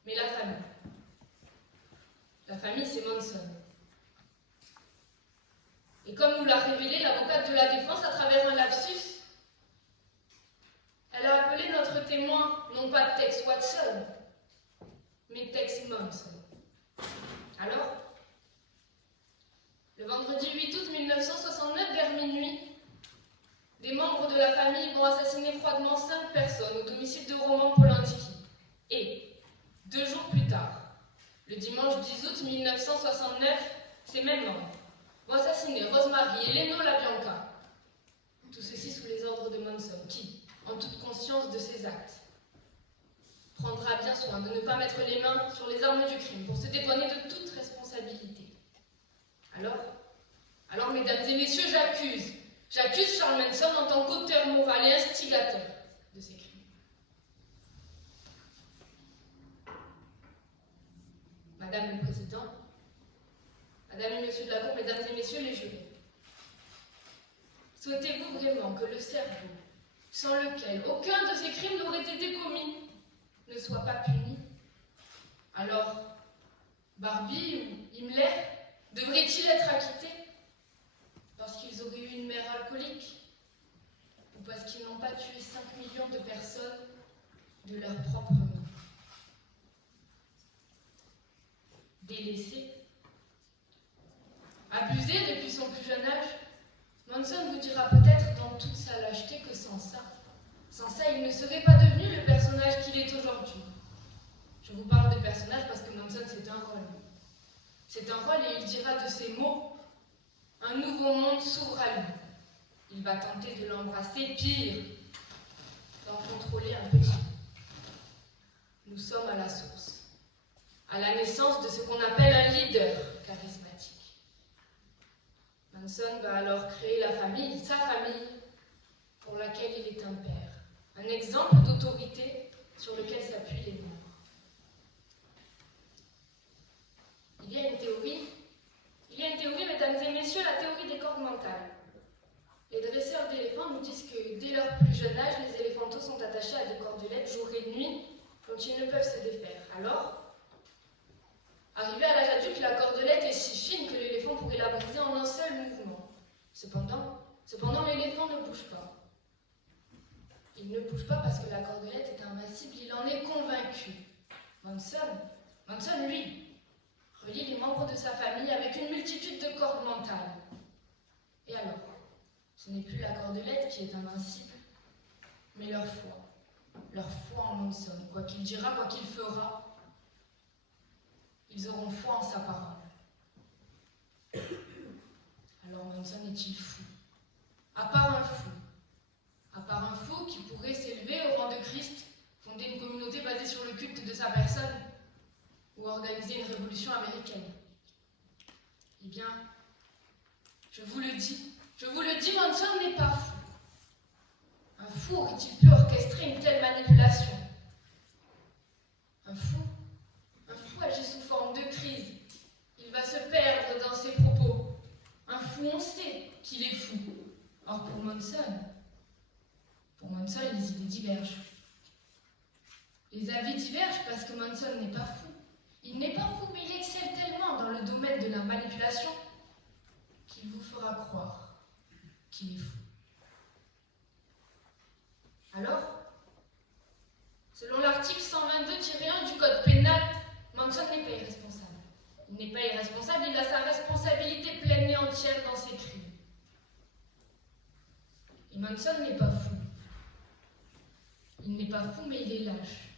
Mais la famille, c'est Manson. Et comme nous l'a révélé l'avocate de la défense à travers un lapsus, elle a appelé notre témoin non pas Tex Watson, mais Tex Manson. Alors, le vendredi 8 août 1969, vers minuit, des membres de la famille vont assassiner froidement 5 personnes au domicile de Roman Polanski. Et, 2 jours plus tard, le dimanche 10 août 1969, ces mêmes membres vont assassiner Rosemary et Leno LaBianca. Tout ceci sous les ordres de Manson, qui, en toute conscience de ses actes, prendra bien soin de ne pas mettre les mains sur les armes du crime pour se dédouaner de toute responsabilité. Alors, mesdames et messieurs, j'accuse Charles Manson en tant qu'auteur moral et instigateur de ces crimes. Madame le Président, Madame et Monsieur de la Cour, Mesdames et Messieurs les jurés, souhaitez-vous vraiment que le cerveau, sans lequel aucun de ces crimes n'aurait été commis, ne soit pas puni? Alors, Barbie ou Himmler devraient-ils être acquittés parce qu'ils auraient eu une mère alcoolique ou parce qu'ils n'ont pas tué 5 millions de personnes de leur propre main? Délaissé, abusé depuis son plus jeune âge, Manson vous dira peut-être dans toute sa lâcheté que sans ça, il ne serait pas devenu le personnage qu'il est aujourd'hui. Je vous parle de personnage parce que Manson, c'est un rôle. C'est un rôle et il dira de ces mots, un nouveau monde s'ouvre à lui. Il va tenter de l'embrasser, pire, d'en contrôler un petit. Nous sommes à la source, à la naissance de ce qu'on appelle un leader charismatique. Manson va alors créer la famille, sa famille, pour laquelle il est un père, un exemple d'autorité sur lequel s'appuient les membres. Il y a une théorie, mesdames et messieurs, la théorie des cordes mentales. Les dresseurs d'éléphants nous disent que dès leur plus jeune âge, les éléphantos sont attachés à des cordelettes jour et nuit dont ils ne peuvent se défaire. Alors, Arrivé à l'âge adulte, la cordelette est si fine que l'éléphant pourrait la briser en un seul mouvement. Cependant, l'éléphant ne bouge pas. Il ne bouge pas parce que la cordelette est invincible, il en est convaincu. Manson, lui, relie les membres de sa famille avec une multitude de cordes mentales. Et alors, ce n'est plus la cordelette qui est invincible, mais leur foi en Manson. Quoi qu'il dira, quoi qu'il fera, ils auront foi en sa parole. Alors Manson est-il fou? À part un fou qui pourrait s'élever au rang de Christ, fonder une communauté basée sur le culte de sa personne, ou organiser une révolution américaine. Eh bien, je vous le dis, Manson n'est pas fou. Un fou aurait-il pu orchestrer une telle manipulation? Un fou agit sous forme de crise. Il va se perdre dans ses propos. Un fou, on sait qu'il est fou. Or, pour Manson, les idées divergent. Les avis divergent parce que Manson n'est pas fou. Il n'est pas fou, mais il excelle tellement dans le domaine de la manipulation qu'il vous fera croire qu'il est fou. Alors, selon l'article 122-1 du Code pénal, Manson n'est pas irresponsable. Il n'est pas irresponsable, il a sa responsabilité pleine et entière dans ses crimes. Et Manson n'est pas fou. Il n'est pas fou, mais il est lâche.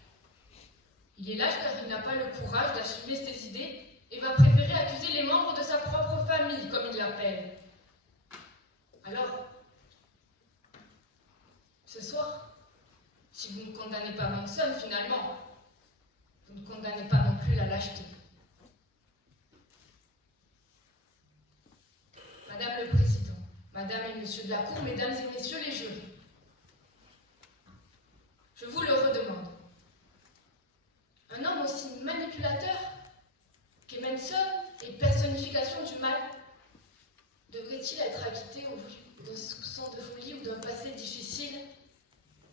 Il est lâche car il n'a pas le courage d'assumer ses idées et va préférer accuser les membres de sa propre famille, comme il l'appelle. Alors, ce soir, si vous ne condamnez pas Manson, finalement, vous ne condamnez pas non plus la lâcheté. Madame le Président, Madame et Monsieur de la Cour, Mesdames et Messieurs les jurys, je vous le redemande. Un homme aussi manipulateur que Manson et personnification du mal devrait-il être acquitté au vu d'un soupçon de folie ou d'un passé difficile?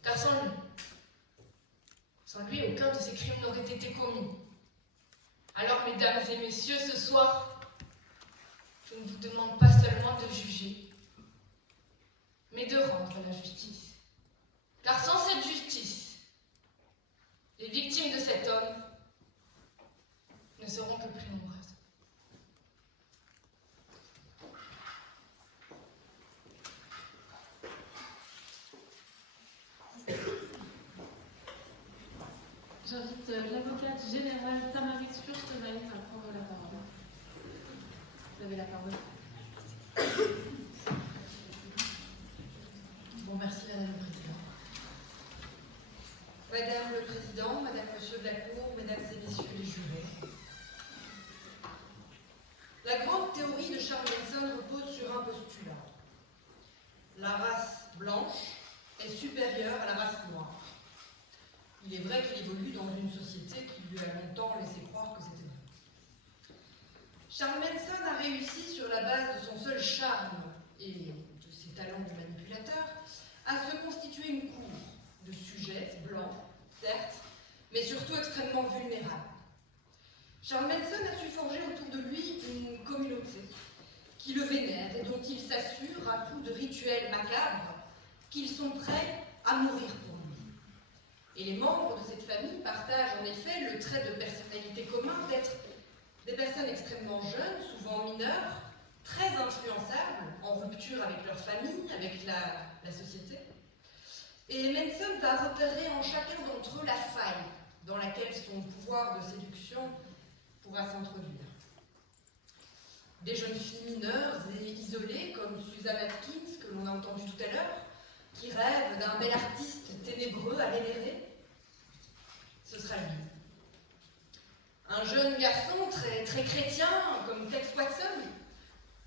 Car sans lui, aucun de ces crimes n'aurait été commis. Alors, Mesdames et Messieurs, ce soir, je ne vous demande pas seulement de juger, mais de rendre la justice. Car sans cette justice, les victimes de cet homme ne seront que plus nombreuses. J'invite l'avocate générale Tamaris Furstenheim à prendre la parole. Vous avez la parole. Bon, merci Madame la Présidente. Madame le Président, Madame, Monsieur de la Cour, Mesdames et Messieurs les jurés. La grande théorie de Charles Manson repose sur un postulat. La race blanche est supérieure à la race noire. Il est vrai qu'il évolue dans une société qui lui a longtemps laissé croire que c'était vrai. Charles Manson a réussi, sur la base de son seul charme et de ses talents de manipulateur, à se constituer une cour de sujets blancs, certes, mais surtout extrêmement vulnérables. Charles Manson a su forger autour de lui une communauté qui le vénère et dont il s'assure, à coups de rituels macabres, qu'ils sont prêts à mourir pour lui. Et les membres de cette famille partagent en effet le trait de personnalité commun d'être des personnes extrêmement jeunes, souvent mineures, très influençables, en rupture avec leur famille, avec la société. Et Manson va repérer en chacun d'entre eux la faille dans laquelle son pouvoir de séduction pourra s'introduire. Des jeunes filles mineures et isolées, comme Susan Atkins, que l'on a entendu tout à l'heure, qui rêve d'un bel artiste ténébreux à vénérer, ce sera lui. Un jeune garçon très chrétien, comme Tex Watson,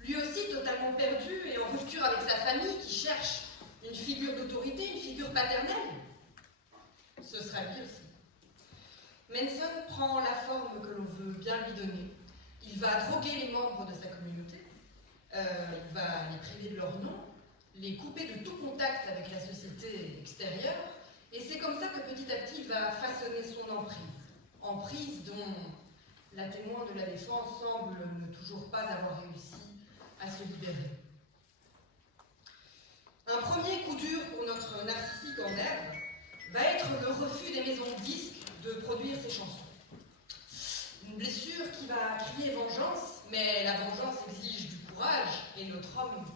lui aussi totalement perdu et en rupture avec sa famille, qui cherche une figure d'autorité, une figure paternelle, ce sera lui aussi. Manson prend la forme que l'on veut bien lui donner. Il va droguer les membres de sa communauté, il va les priver de leur nom, les couper de tout contact avec la société extérieure, et c'est comme ça que petit à petit il va façonner son emprise. Emprise dont la témoin de la défense semble ne toujours pas avoir réussi à se libérer. Un premier coup dur pour notre narcissique en herbe va être le refus des maisons de disques de produire ses chansons. Une blessure qui va crier vengeance, mais la vengeance exige du courage et notre homme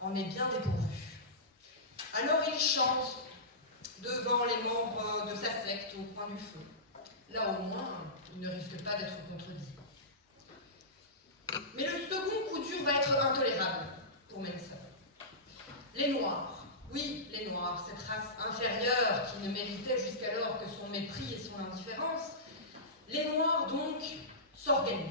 en est bien dépourvu. Alors il chante devant les membres de sa secte au coin du feu. Là au moins, il ne risque pas d'être contredit. Mais le second coup dur va être intolérable pour Manson. Les Noirs, oui, les Noirs, cette race inférieure qui ne méritait jusqu'alors que son mépris et son indifférence, les Noirs donc s'organisent.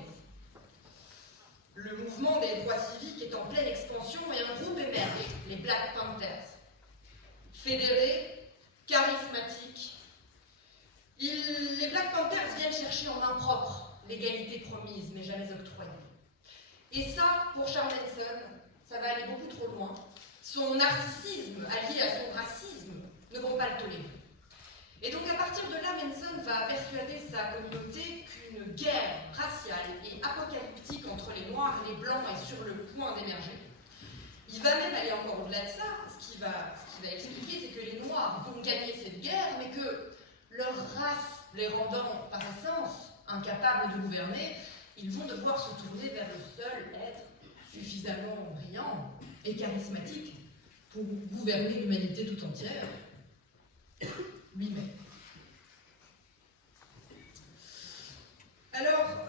Le mouvement des droits civiques est en pleine expansion et un groupe émerge, les Black Panthers. Fédérés, charismatiques, les Black Panthers viennent chercher en main propre l'égalité promise mais jamais octroyée. Et ça, pour Charles Manson, ça va aller beaucoup trop loin. Son narcissisme, allié à son racisme, ne vont pas le tolérer. Et donc à partir de là, Manson va persuader sa communauté qu'une guerre raciale et apocalyptique entre les Noirs et les Blancs est sur le point d'émerger. Il va même aller encore au-delà de ça. Ce qu'il va expliquer, c'est que les Noirs vont gagner cette guerre, mais que leur race les rendant par essence incapables de gouverner, ils vont devoir se tourner vers le seul être suffisamment brillant et charismatique pour gouverner l'humanité tout entière, lui-même. Alors,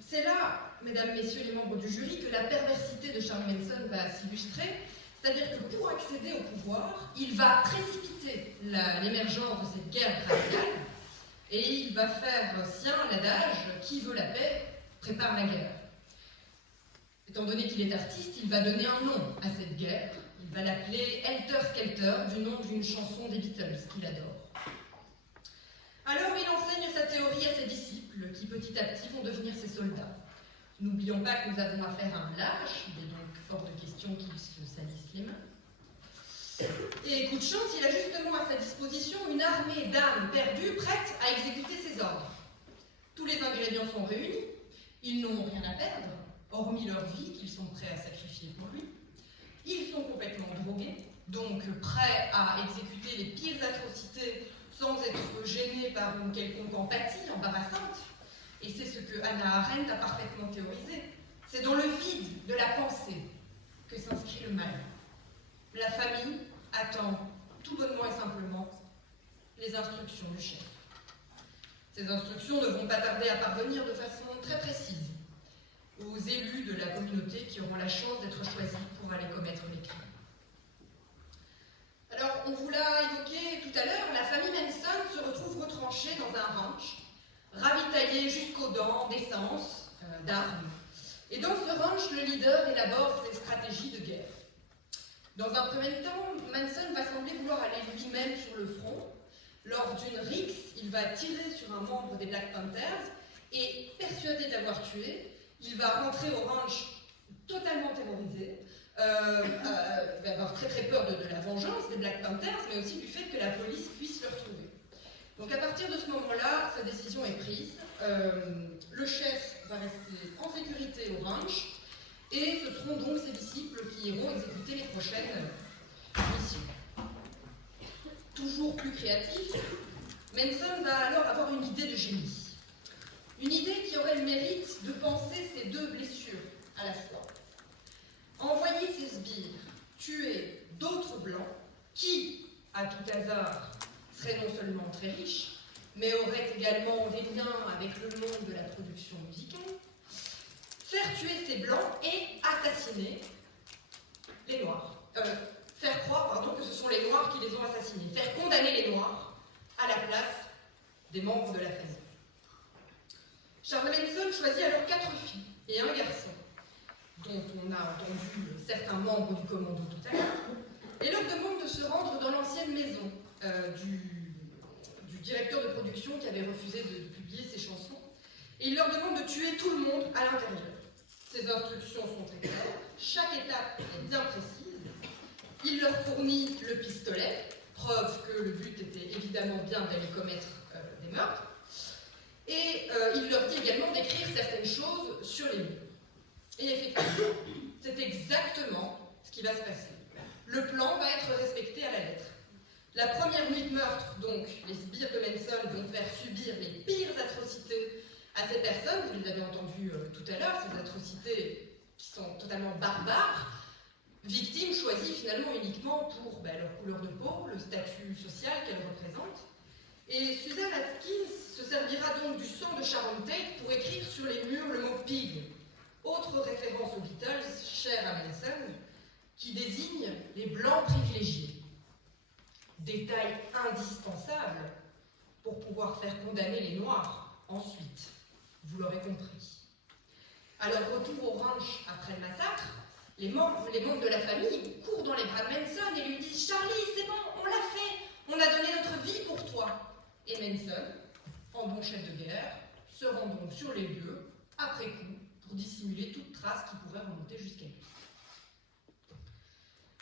c'est là, mesdames, messieurs les membres du jury, que la perversité de Charles Manson va s'illustrer, c'est-à-dire que pour accéder au pouvoir, il va précipiter l'émergence de cette guerre raciale et il va faire sien l'adage « qui veut la paix prépare la guerre ». Étant donné qu'il est artiste, il va donner un nom à cette guerre. Il va l'appeler Helter Skelter, du nom d'une chanson des Beatles qu'il adore. Alors il enseigne sa théorie à ses disciples, qui petit à petit vont devenir ses soldats. N'oublions pas que nous avons affaire à un lâche, il est donc hors de question qu'il se salisse les mains. Et coup de chance, il a justement à sa disposition une armée d'âmes perdues, prêtes à exécuter ses ordres. Tous les ingrédients sont réunis, ils n'ont rien à perdre, hormis leur vie qu'ils sont prêts à sacrifier pour lui. Ils sont complètement drogués, donc prêts à exécuter les pires atrocités sans être gênés par une quelconque empathie embarrassante. Et c'est ce que Hannah Arendt a parfaitement théorisé. C'est dans le vide de la pensée que s'inscrit le mal. La famille attend tout bonnement et simplement les instructions du chef. Ces instructions ne vont pas tarder à parvenir de façon très précise aux élus de la communauté qui auront la chance d'être choisis pour aller commettre les crimes. Alors, on vous l'a évoqué tout à l'heure, la famille Manson se retrouve retranchée dans un ranch, ravitaillée jusqu'aux dents d'essence, d'armes. Et dans ce ranch, le leader élabore ses stratégies de guerre. Dans un premier temps, Manson va sembler vouloir aller lui-même sur le front. Lors d'une rixe, il va tirer sur un membre des Black Panthers et, persuadé d'avoir tué, il va rentrer au ranch totalement terrorisé, il va avoir très peur de la vengeance des Black Panthers, mais aussi du fait que la police puisse le retrouver. Donc à partir de ce moment-là, sa décision est prise. Le chef va rester en sécurité au ranch, et ce seront donc ses disciples qui iront exécuter les prochaines missions. Toujours plus créatif, Manson va alors avoir une idée de génie. Une idée qui aurait le mérite de penser ces deux blessures à la fois. Envoyer ses sbires tuer d'autres blancs qui, à tout hasard, seraient non seulement très riches, mais auraient également des liens avec le monde de la production musicale, faire tuer ces blancs et assassiner les noirs. Faire croire, que ce sont les noirs qui les ont assassinés. Faire condamner les noirs à la place des membres de la famille. Charles Manson choisit alors 4 filles et un garçon, dont on a entendu certains membres du commando tout à l'heure, et leur demande de se rendre dans l'ancienne maison du directeur de production qui avait refusé de publier ses chansons, et il leur demande de tuer tout le monde à l'intérieur. Ces instructions sont très claires, chaque étape est bien précise. Il leur fournit le pistolet, preuve que le but était évidemment bien d'aller commettre des meurtres. Et il leur dit également d'écrire certaines choses sur les murs. Et effectivement, c'est exactement ce qui va se passer. Le plan va être respecté à la lettre. La première nuit de meurtre, donc, les sbires de Manson vont faire subir les pires atrocités à ces personnes. Vous les avez entendues tout à l'heure, ces atrocités qui sont totalement barbares. Victimes choisies finalement uniquement pour leur couleur de peau, le statut social qu'elles représentent. Et Susan Atkins se servira donc du sang de Sharon Tate pour écrire sur les murs le mot pig, autre référence aux Beatles, chère à Manson, qui désigne les blancs privilégiés. Détail indispensable pour pouvoir faire condamner les noirs ensuite, vous l'aurez compris. À leur retour au ranch après le massacre, les membres de la famille courent dans les bras de Manson et lui disent « Charlie, c'est bon, on l'a fait, on a donné notre vie pour toi !» Et Manson, en bon chef de guerre, se rend donc sur les lieux, après coup, pour dissimuler toute trace qui pourrait remonter jusqu'à lui.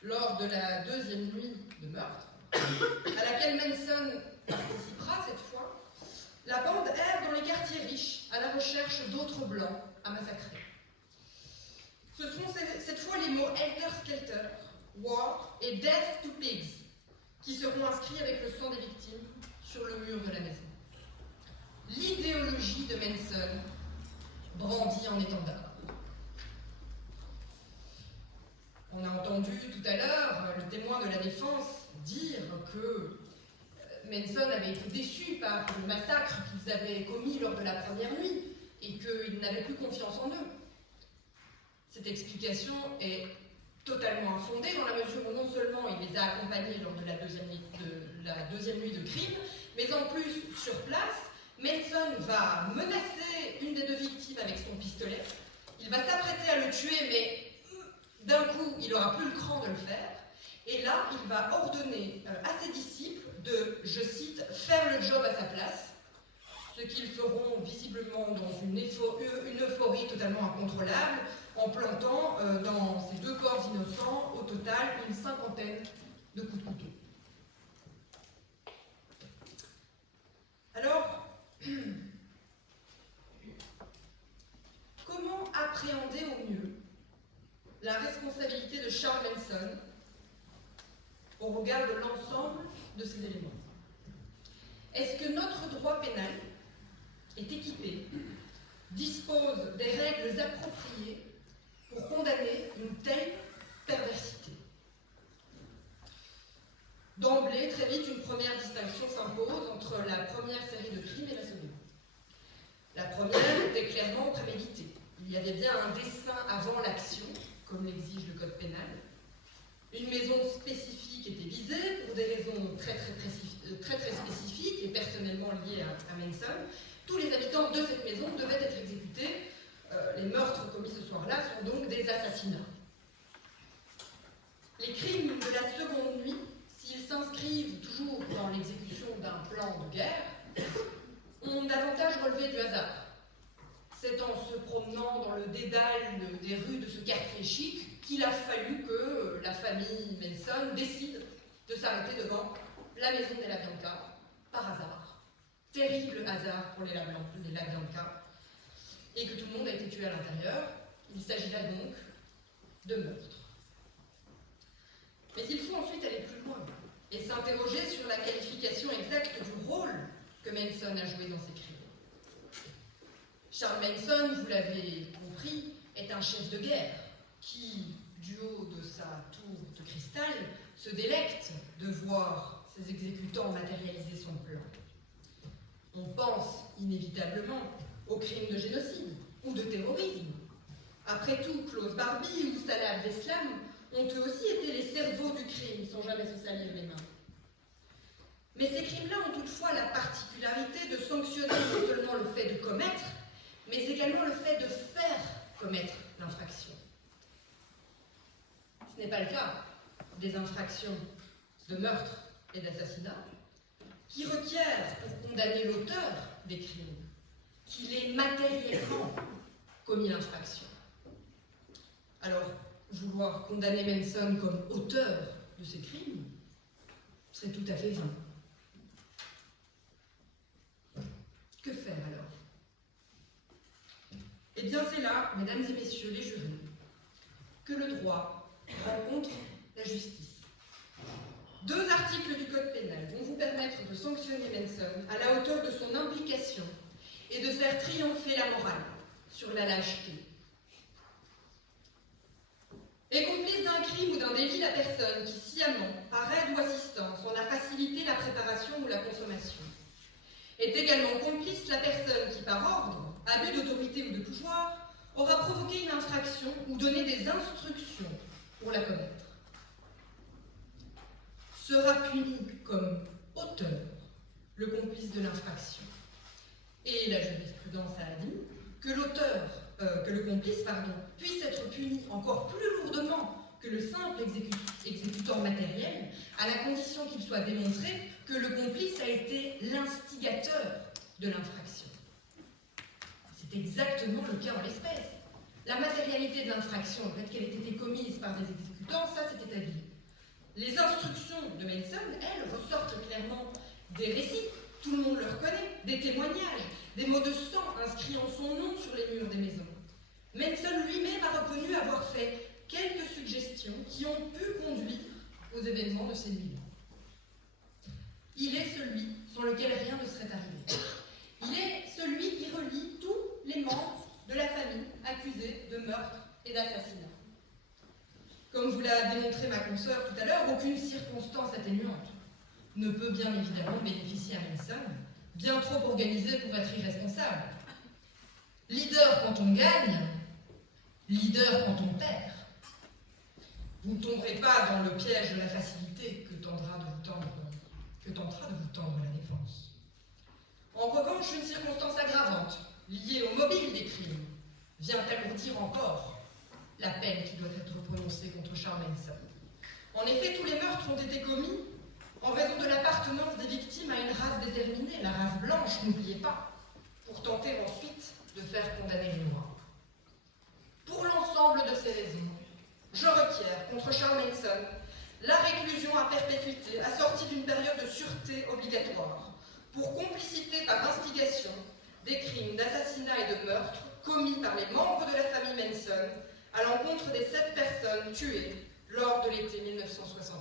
Lors de la deuxième nuit de meurtre, à laquelle Manson participera cette fois, la bande erre dans les quartiers riches à la recherche d'autres blancs à massacrer. Ce seront cette fois les mots Helter Skelter, War et Death to Pigs qui seront inscrits avec le sang des victimes sur le mur de la maison. L'idéologie de Manson brandie en étendard. On a entendu tout à l'heure le témoin de la défense dire que Manson avait été déçu par le massacre qu'ils avaient commis lors de la première nuit et qu'ils n'avaient plus confiance en eux. Cette explication est totalement infondée dans la mesure où non seulement il les a accompagnés lors de la deuxième nuit de crime, mais en plus, sur place, Manson va menacer une des deux victimes avec son pistolet. Il va s'apprêter à le tuer, mais d'un coup, il n'aura plus le cran de le faire. Et là, il va ordonner à ses disciples de, je cite, « faire le job à sa place », ce qu'ils feront visiblement dans une euphorie totalement incontrôlable, en plantant dans ces deux corps innocents, au total, une 50aine de coups de couteau. Alors, comment appréhender au mieux la responsabilité de Charles Manson au regard de l'ensemble de ces éléments? Est-ce que notre droit pénal est équipé, dispose des règles appropriées pour condamner une telle perversité? D'emblée, très vite, une première distinction s'impose entre la première série de crimes et la seconde. La première était clairement préméditée. Il y avait bien un dessein avant l'action, comme l'exige le code pénal. Une maison spécifique était visée pour des raisons très spécifiques et personnellement liées à Manson. Tous les habitants de cette maison devaient être exécutés. Les meurtres commis ce soir-là sont donc des assassinats. Les crimes de la seconde nuit, s'ils s'inscrivent toujours dans l'exécution d'un plan de guerre, ont davantage relevé du hasard. C'est en se promenant dans le dédale des rues de ce quartier chic qu'il a fallu que la famille Manson décide de s'arrêter devant la maison des La Bianca, par hasard. Terrible hasard pour les La Bianca, et que tout le monde a été tué à l'intérieur. Il s'agirait donc de meurtre. Mais il faut ensuite aller plus loin et s'interroger sur la qualification exacte du rôle que Manson a joué dans ces crimes. Charles Manson, vous l'avez compris, est un chef de guerre qui, du haut de sa tour de cristal, se délecte de voir ses exécutants matérialiser son plan. On pense inévitablement aux crimes de génocide ou de terrorisme. Après tout, Klaus Barbie ou Salah Abdeslam ont eux aussi été les cerveaux du crime sans jamais se salir les mains. Mais ces crimes-là ont toutefois la particularité de sanctionner non seulement le fait de commettre, mais également le fait de faire commettre l'infraction. Ce n'est pas le cas des infractions de meurtre et d'assassinat, qui requièrent, pour condamner l'auteur des crimes, qu'il ait matériellement commis l'infraction. Alors, vouloir condamner Manson comme auteur de ces crimes serait tout à fait vain. Que faire alors ? Eh bien, c'est là, mesdames et messieurs les jurés, que le droit rencontre la justice. 2 articles du Code pénal vont vous permettre de sanctionner Manson à la hauteur de son implication et de faire triompher la morale sur la lâcheté. Est complice d'un crime ou d'un délit la personne qui, sciemment, par aide ou assistance, en a facilité la préparation ou la consommation. Est également complice la personne qui, par ordre, abus d'autorité ou de pouvoir, aura provoqué une infraction ou donné des instructions pour la commettre. Sera puni comme auteur le complice de l'infraction. Et la jurisprudence a dit que le complice puisse être puni encore plus lourdement que le simple exécutant matériel, à la condition qu'il soit démontré que le complice a été l'instigateur de l'infraction. C'est exactement le cas en l'espèce. La matérialité de l'infraction, le fait qu'elle ait été commise par des exécutants, ça c'est établi. Les instructions de Manson, elles, ressortent clairement des récits, tout le monde le reconnaît, des témoignages, des mots de sang inscrits en son nom sur les murs des maisons. Manson lui-même a reconnu avoir fait quelques suggestions qui ont pu conduire aux événements de ces nuits-là. Il est celui sans lequel rien ne serait arrivé. Il est celui qui relie tous les membres de la famille accusés de meurtre et d'assassinat. Comme vous l'a démontré ma consoeur tout à l'heure, aucune circonstance atténuante ne peut bien évidemment bénéficier à Manson, bien trop organisé pour être irresponsable. Leader quand on gagne, leader quand on perd. Vous ne tomberez pas dans le piège de la facilité que tentera de vous tendre la défense. En revanche, une circonstance aggravante, liée au mobile des crimes, vient alourdir encore la peine qui doit être prononcée contre Charles Manson. En effet, tous les meurtres ont été commis en raison de l'appartenance des victimes à une race déterminée, la race blanche, n'oubliez pas, pour tenter ensuite de faire condamner les noirs. Pour l'ensemble de ces raisons, je requiers contre Charles Manson la réclusion à perpétuité assortie d'une période de sûreté obligatoire pour complicité par instigation des crimes d'assassinat et de meurtre commis par les membres de la famille Manson à l'encontre des 7 personnes tuées lors de l'été 1969.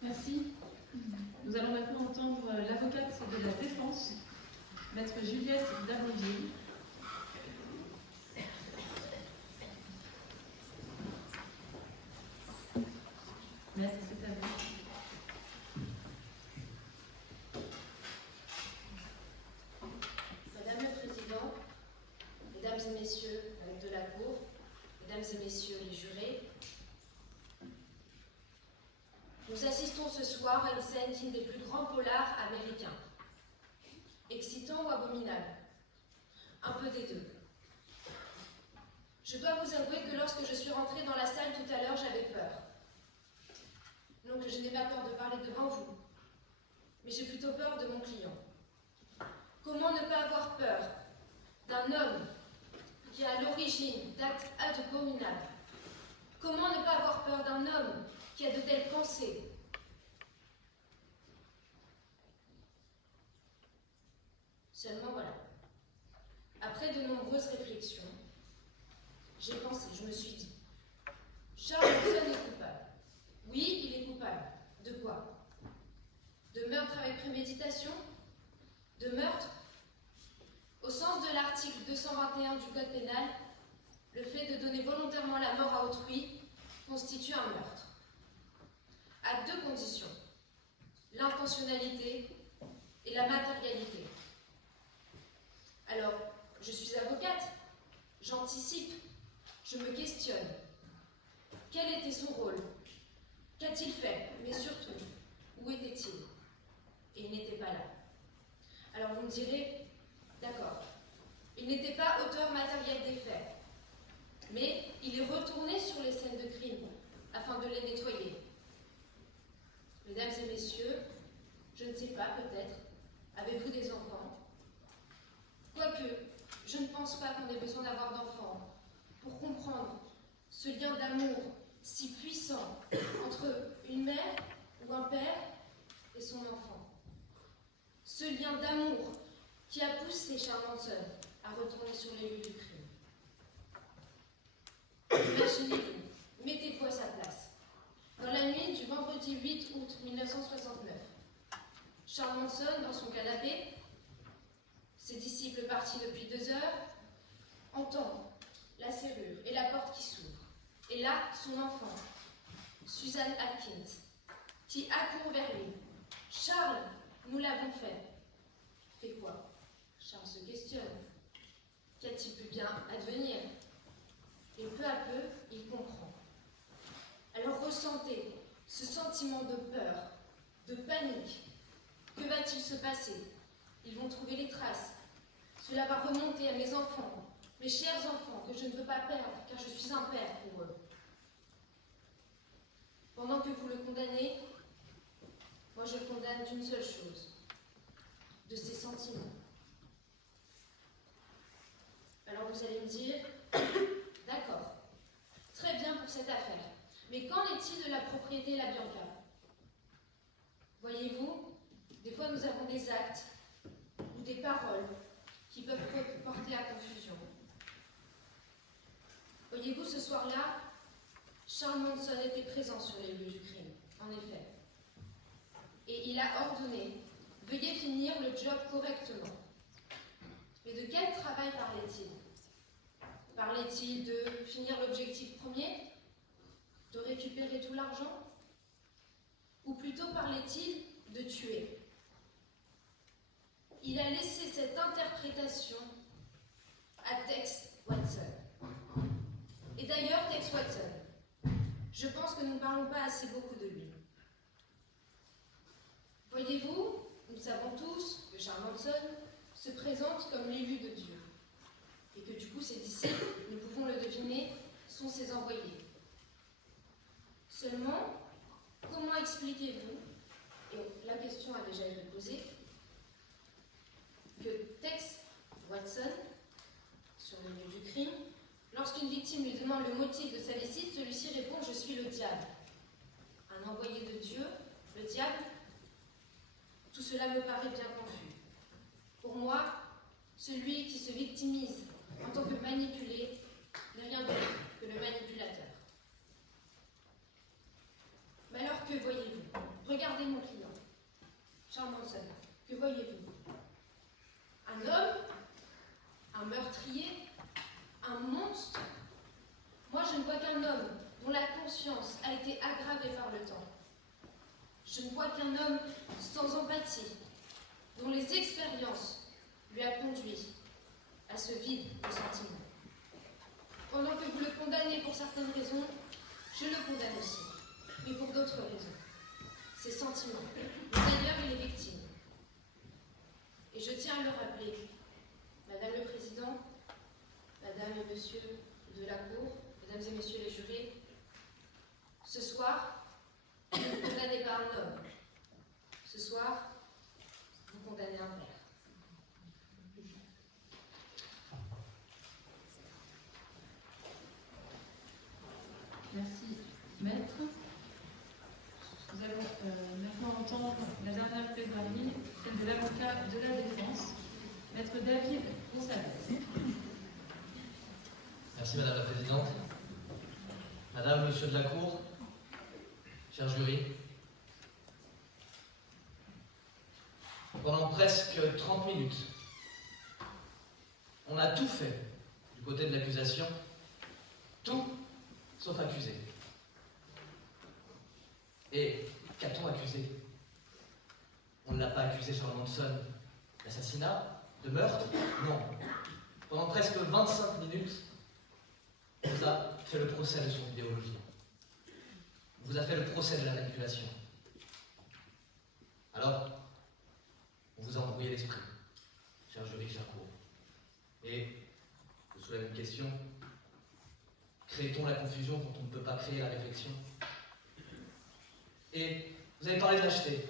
Merci. Nous allons maintenant entendre l'avocate de la défense, maître Juliette Davonville. Maître, c'est à vous. Madame la Présidente, Mesdames et Messieurs de la Cour, Mesdames et Messieurs les jurés, nous assistons ce soir à une scène digne des plus grands polars américains. Excitant ou abominable? Un peu des deux. Je dois vous avouer que lorsque je suis rentrée dans la salle tout à l'heure, j'avais peur. Non que je n'ai pas peur de parler devant vous, mais j'ai plutôt peur de mon client. Comment ne pas avoir peur d'un homme qui est à l'origine d'actes abominables? Comment ne pas avoir peur d'un homme qui a de telles pensées? Seulement voilà. Après de nombreuses réflexions, j'ai pensé, je me suis dit, Charles Manson est coupable. Oui, il est coupable. De quoi? De meurtre avec préméditation? De meurtre? Au sens de l'article 221 du Code pénal, le fait de donner volontairement la mort à autrui constitue un meurtre. À 2 conditions, l'intentionnalité et la matérialité. Alors, je suis avocate, j'anticipe, je me questionne. Quel était son rôle? Qu'a-t-il fait? Mais surtout, où était-il? Et il n'était pas là. Alors vous me direz, d'accord, il n'était pas auteur matériel des faits, mais il est retourné sur les scènes de crime afin de les nettoyer. Mesdames et messieurs, je ne sais pas, peut-être, avez-vous des enfants? Quoique, je ne pense pas qu'on ait besoin d'avoir d'enfants pour comprendre ce lien d'amour si puissant entre une mère ou un père et son enfant. Ce lien d'amour qui a poussé Charles Manson à retourner sur les lieux du crime. Imaginez-vous, mettez-vous à sa place. Dans la nuit du vendredi 8 août 1969, Charles Manson, dans son canapé, ses disciples partis depuis 2 heures, entend la serrure et la porte qui s'ouvre. Et là, son enfant, Susan Atkins, qui accourt vers lui. « Charles, nous l'avons fait. » Fait quoi? Charles se questionne. Qu'a-t-il pu bien advenir? Et peu à peu, il comprend. Alors ressentez ce sentiment de peur, de panique. Que va-t-il se passer? Ils vont trouver les traces. Cela va remonter à mes enfants, mes chers enfants, que je ne veux pas perdre, car je suis un père pour eux. Pendant que vous le condamnez, moi je le condamne d'une seule chose, de ses sentiments. Alors vous allez me dire, d'accord, très bien pour cette affaire, mais qu'en est-il de la propriété La Bianca? Voyez-vous, des fois nous avons des actes ou des paroles qui peuvent porter à confusion. Voyez-vous, ce soir-là, Charles Manson était présent sur les lieux du crime, en effet. Et il a ordonné, veuillez finir le job correctement. Mais de quel travail parlait-il? Parlait-il de finir l'objectif premier? De récupérer tout l'argent? Ou plutôt parlait-il de tuer? Il a laissé cette interprétation à Tex Watson. Et d'ailleurs, Tex Watson, je pense que nous ne parlons pas assez beaucoup de lui. Voyez-vous, nous savons tous que Charles Manson se présente comme l'élu de Dieu, et que du coup ses disciples, nous pouvons le deviner, sont ses envoyés. Seulement, comment expliquez-vous, et la question a déjà été posée, que Tex Watson, sur le lieu du crime, lorsqu'une victime lui demande le motif de sa visite, celui-ci répond « Je suis le diable ». Un envoyé de Dieu, le diable, tout cela me paraît bien confus. Pour moi, celui qui se victimise en tant que manipulé n'est rien d'autre que le manipulateur. Mais alors que voyez-vous? Regardez mon client, Charles Manson. Que voyez-vous? Un homme? Un meurtrier? Un monstre? Moi, je ne vois qu'un homme dont la conscience a été aggravée par le temps. Je ne vois qu'un homme sans empathie, dont les expériences lui a conduit à ce vide de sentiments. Pendant que vous le condamnez pour certaines raisons, je le condamne aussi, mais pour d'autres raisons. Ses sentiments, mais d'ailleurs il est victime. Et je tiens à le rappeler, Madame le Président, Madame et Monsieur de la Cour, Mesdames et Messieurs les jurés, ce soir, vous ne condamnez pas un homme. Ce soir, vous condamnez un père. Merci, Maître. Nous allons maintenant entendre la dernière plaidoirie, celle de l'avocat de la défense, Maître David Gonçalves. Merci Madame la Présidente. Madame, Monsieur de la Cour, cher jury, pendant presque 30 minutes, on a tout fait du côté de l'accusation, tout sauf accusé. Et qu'a-t-on accusé? On ne l'a pas accusé Charles Manson d'assassinat, de meurtre? Non. Pendant presque 25 minutes, on vous a fait le procès de son idéologie. On vous a fait le procès de la manipulation. Alors, on vous a embrouillé l'esprit, cher jury, cher cour. Et je vous soulève une question. Crée-t-on la confusion quand on ne peut pas créer la réflexion? Et vous avez parlé de lâcheté.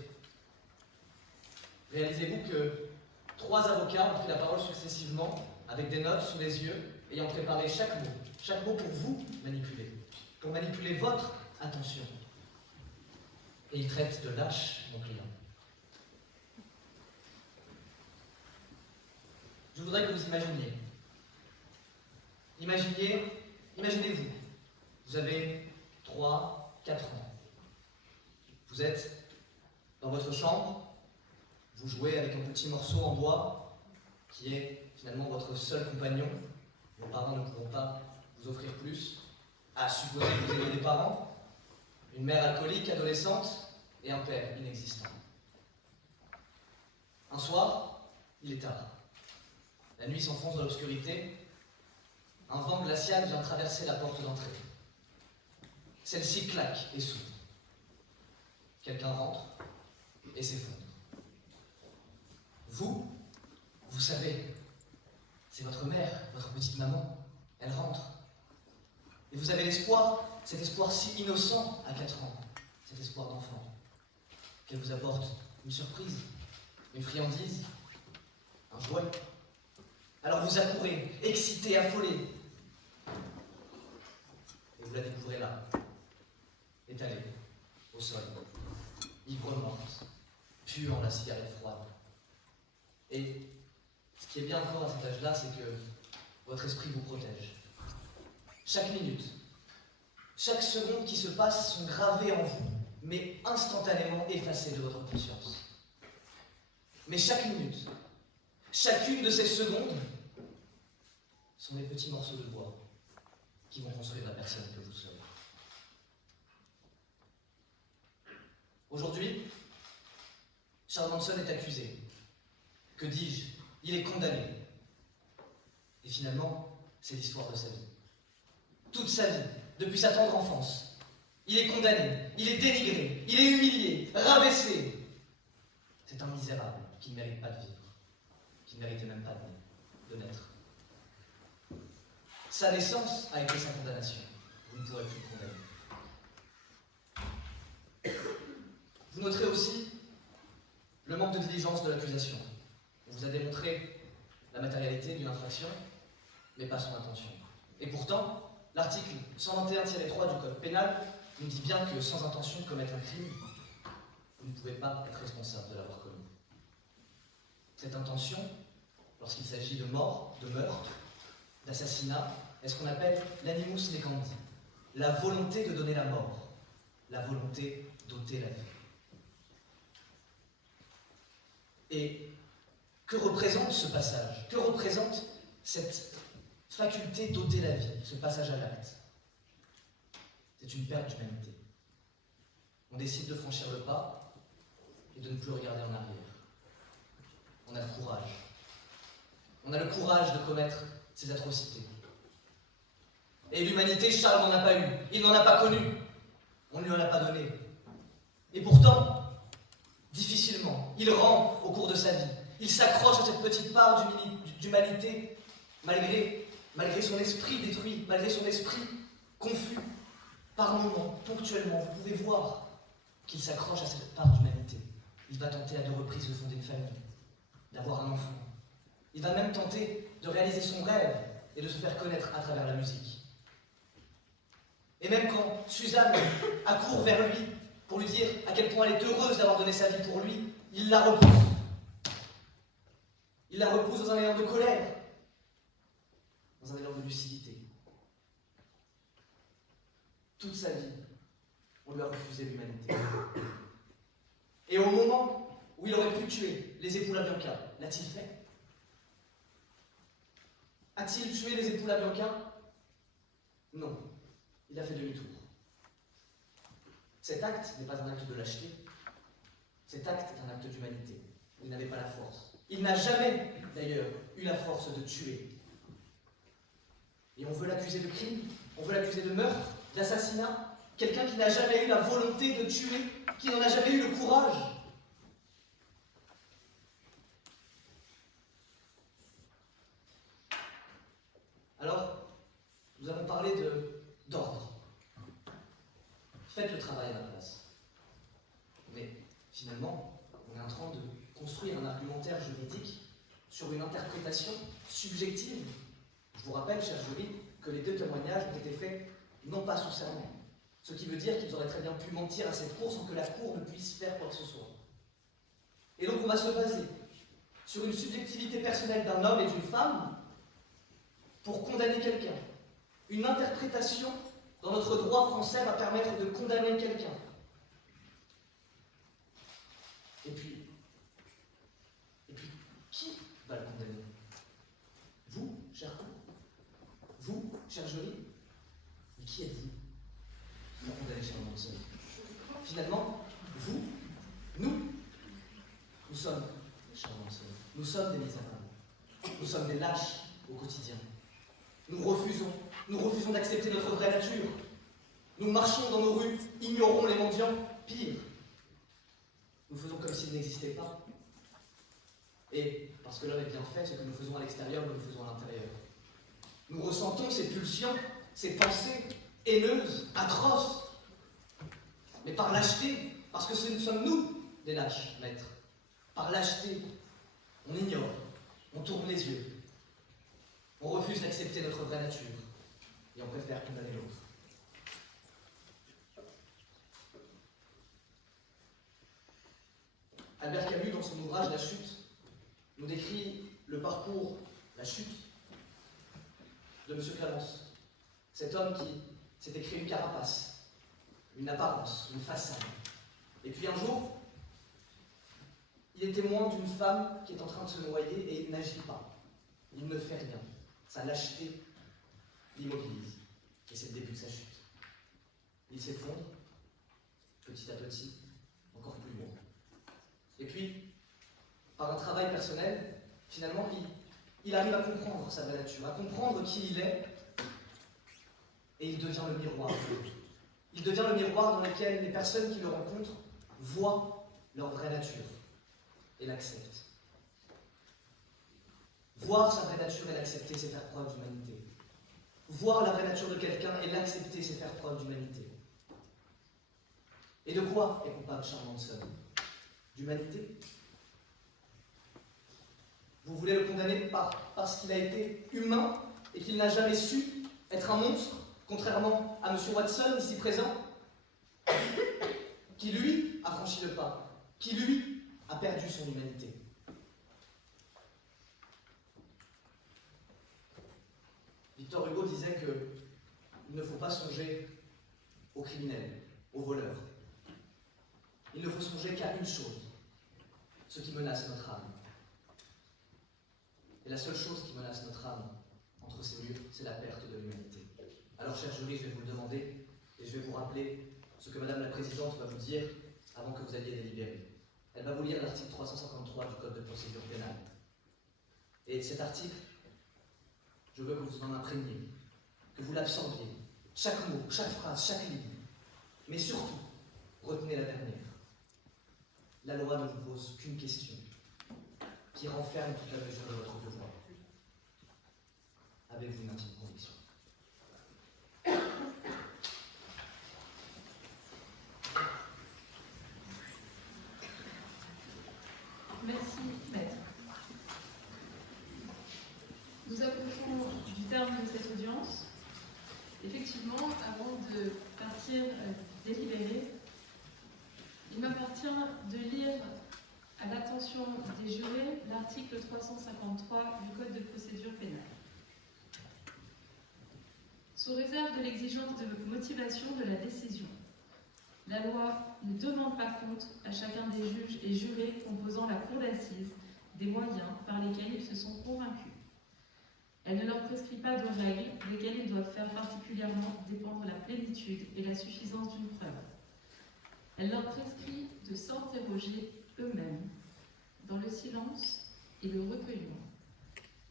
Réalisez-vous que 3 avocats ont pris la parole successivement avec des notes sous les yeux, ayant préparé chaque mot pour vous manipuler, pour manipuler votre attention. Et ils traitent de lâche mon client. je voudrais que vous imaginiez. Imaginez-vous, vous avez 3, 4 ans. Vous êtes dans votre chambre, vous jouez avec un petit morceau en bois qui est finalement votre seul compagnon. Vos parents ne pourront pas vous offrir plus, à supposer que vous ayez des parents, une mère alcoolique, adolescente, et un père inexistant. Un soir, il est tard. La nuit s'enfonce dans l'obscurité. Un vent glacial vient traverser la porte d'entrée. Celle-ci claque et s'ouvre. Quelqu'un rentre et s'effondre. Vous savez, c'est votre mère, votre petite maman. Elle rentre. Et vous avez l'espoir, cet espoir si innocent à 4 ans, cet espoir d'enfant, qu'elle vous apporte une surprise, une friandise, un jouet. Alors vous accourez, excité, affolé. Et vous la découvrez là, étalée, au sol, ivre morte, puant la cigarette froide. Et ce qui est bien encore à cet âge-là, c'est que votre esprit vous protège. Chaque minute, chaque seconde qui se passe sont gravées en vous, mais instantanément effacées de votre conscience. Mais chaque minute, chacune de ces secondes sont des petits morceaux de bois qui vont construire la personne que vous serez. Aujourd'hui, Charles Manson est accusé. Que dis-je? Il est condamné. Et finalement, c'est l'histoire de sa vie. Toute sa vie, depuis sa tendre enfance, il est condamné, il est dénigré, il est humilié, rabaissé. C'est un misérable qui ne mérite pas de vivre, qui ne méritait même pas de naître. Sa naissance a été sa condamnation. Vous ne pourrez plus le condamner. Vous noterez aussi le manque de diligence de l'accusation. On vous a démontré la matérialité d'une infraction, mais pas son intention. Et pourtant, l'article 121-3 du Code pénal nous dit bien que sans intention de commettre un crime, vous ne pouvez pas être responsable de l'avoir commis. Cette intention, lorsqu'il s'agit de mort, de meurtre, d'assassinat, est ce qu'on appelle l'animus necandi, la volonté de donner la mort, la volonté d'ôter la vie. Et que représente ce passage? Que représente cette faculté d'ôter la vie, ce passage à l'acte? C'est une perte d'humanité. On décide de franchir le pas et de ne plus regarder en arrière. On a le courage. On a le courage de commettre ces atrocités. Et l'humanité, Charles n'en a pas eu. Il n'en a pas connu. On ne lui en a pas donné. Et pourtant, difficilement, il rend au cours de sa vie. Il s'accroche à cette petite part d'humanité, malgré son esprit détruit, malgré son esprit confus. Par moments, ponctuellement, vous pouvez voir qu'il s'accroche à cette part d'humanité. Il va tenter à 2 reprises de fonder une famille, d'avoir un enfant. Il va même tenter de réaliser son rêve et de se faire connaître à travers la musique. Et même quand Suzanne accourt vers lui pour lui dire à quel point elle est heureuse d'avoir donné sa vie pour lui, il la repousse. Il la repousse dans un élan de colère, dans un élan de lucidité. Toute sa vie, on lui a refusé l'humanité. Et au moment où il aurait pu tuer les époux LaBianca, l'a-t-il fait? A-t-il tué les époux LaBianca? Non. Il a fait demi-tour. Cet acte n'est pas un acte de lâcheté. Cet acte est un acte d'humanité. Il n'avait pas la force. Il n'a jamais, d'ailleurs, eu la force de tuer. Et on veut l'accuser de crime, on veut l'accuser de meurtre, d'assassinat. Quelqu'un qui n'a jamais eu la volonté de tuer, qui n'en a jamais eu le courage. Alors, nous avons parlé d'ordre. Faites le travail à la place. Mais finalement, on est en train de construire un argumentaire juridique sur une interprétation subjective. Je vous rappelle, cher jury, que les 2 témoignages ont été faits non pas sous serment. Ce qui veut dire qu'ils auraient très bien pu mentir à cette cour sans que la cour ne puisse faire quoi que ce soit. Et donc on va se baser sur une subjectivité personnelle d'un homme et d'une femme pour condamner quelqu'un. Une interprétation dans notre droit français va permettre de condamner quelqu'un. Et puis, qui va le condamner? Vous, cher couple? Vous, cher Jolie? Mais qui êtes-vous pour condamner cher Manson? Finalement, vous, nous sommes, cher Manson, nous sommes des misérables. Nous sommes des lâches au quotidien. Nous refusons d'accepter notre vraie nature. Nous marchons dans nos rues, ignorons les mendiants, pire. Nous faisons comme s'ils n'existaient pas. Et, parce que l'homme est bien fait, ce que nous faisons à l'extérieur, nous le faisons à l'intérieur. Nous ressentons ces pulsions, ces pensées haineuses, atroces. Mais par lâcheté, parce que ce sommes nous des lâches, maîtres. Par lâcheté, on ignore, on tourne les yeux. On refuse d'accepter notre vraie nature. Et on préfère condamner l'autre. Albert Camus, dans son ouvrage La Chute, nous décrit le parcours, la chute de M. Clamence. Cet homme qui s'était créé une carapace, une apparence, une façade. Et puis un jour, il est témoin d'une femme qui est en train de se noyer et il n'agit pas. Il ne fait rien. Sa lâcheté l'immobilise. Et c'est le début de sa chute. Il s'effondre, petit à petit, encore plus loin. Et puis, par un travail personnel, finalement, il arrive à comprendre sa vraie nature, à comprendre qui il est, et il devient le miroir. Il devient le miroir dans lequel les personnes qui le rencontrent voient leur vraie nature et l'acceptent. Voir sa vraie nature et l'accepter, c'est faire preuve d'humanité. Voir la vraie nature de quelqu'un et l'accepter, c'est faire preuve d'humanité. Et de quoi est coupable Charles Manson? D'humanité? Vous voulez le condamner parce qu'il a été humain et qu'il n'a jamais su être un monstre, contrairement à M. Watson, ici présent, qui lui a franchi le pas, qui lui a perdu son humanité. Victor Hugo disait qu'il ne faut pas songer aux criminels, aux voleurs. Il ne faut songer qu'à une chose, ce qui menace notre âme. Et la seule chose qui menace notre âme entre ces murs, c'est la perte de l'humanité. Alors, cher jury, je vais vous le demander et je vais vous rappeler ce que Madame la Présidente va vous dire avant que vous alliez délibérer. Elle va vous lire l'article 353 du Code de procédure pénale. Et cet article, je veux que vous en imprégniez, que vous l'absorbiez, chaque mot, chaque phrase, chaque ligne. Mais surtout, retenez la dernière. La loi ne vous pose qu'une question, qui renferme toute la mesure de votre devoir. Avez-vous une intime conviction? Merci, maître. Nous approchons du terme de cette audience. Effectivement, avant de partir délibérer, il m'appartient de lire à l'attention des jurés l'article 353 du Code de procédure pénale. Sous réserve de l'exigence de motivation de la décision, la loi ne demande pas compte à chacun des juges et jurés composant la cour d'assises des moyens par lesquels ils se sont convaincus. Elle ne leur prescrit pas de règles desquelles ils doivent faire particulièrement dépendre la plénitude et la suffisance d'une preuve. Elle leur prescrit de s'interroger eux-mêmes dans le silence et le recueillement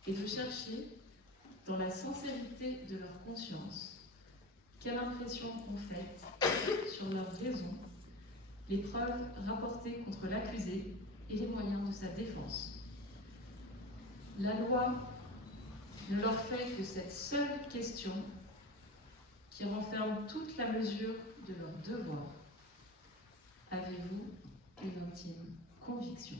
et de chercher, dans la sincérité de leur conscience, quelle impression ont fait sur leur raison les preuves rapportées contre l'accusé et les moyens de sa défense. La loi ne leur fait que cette seule question qui renferme toute la mesure de leur devoir. Avez-vous une intime conviction?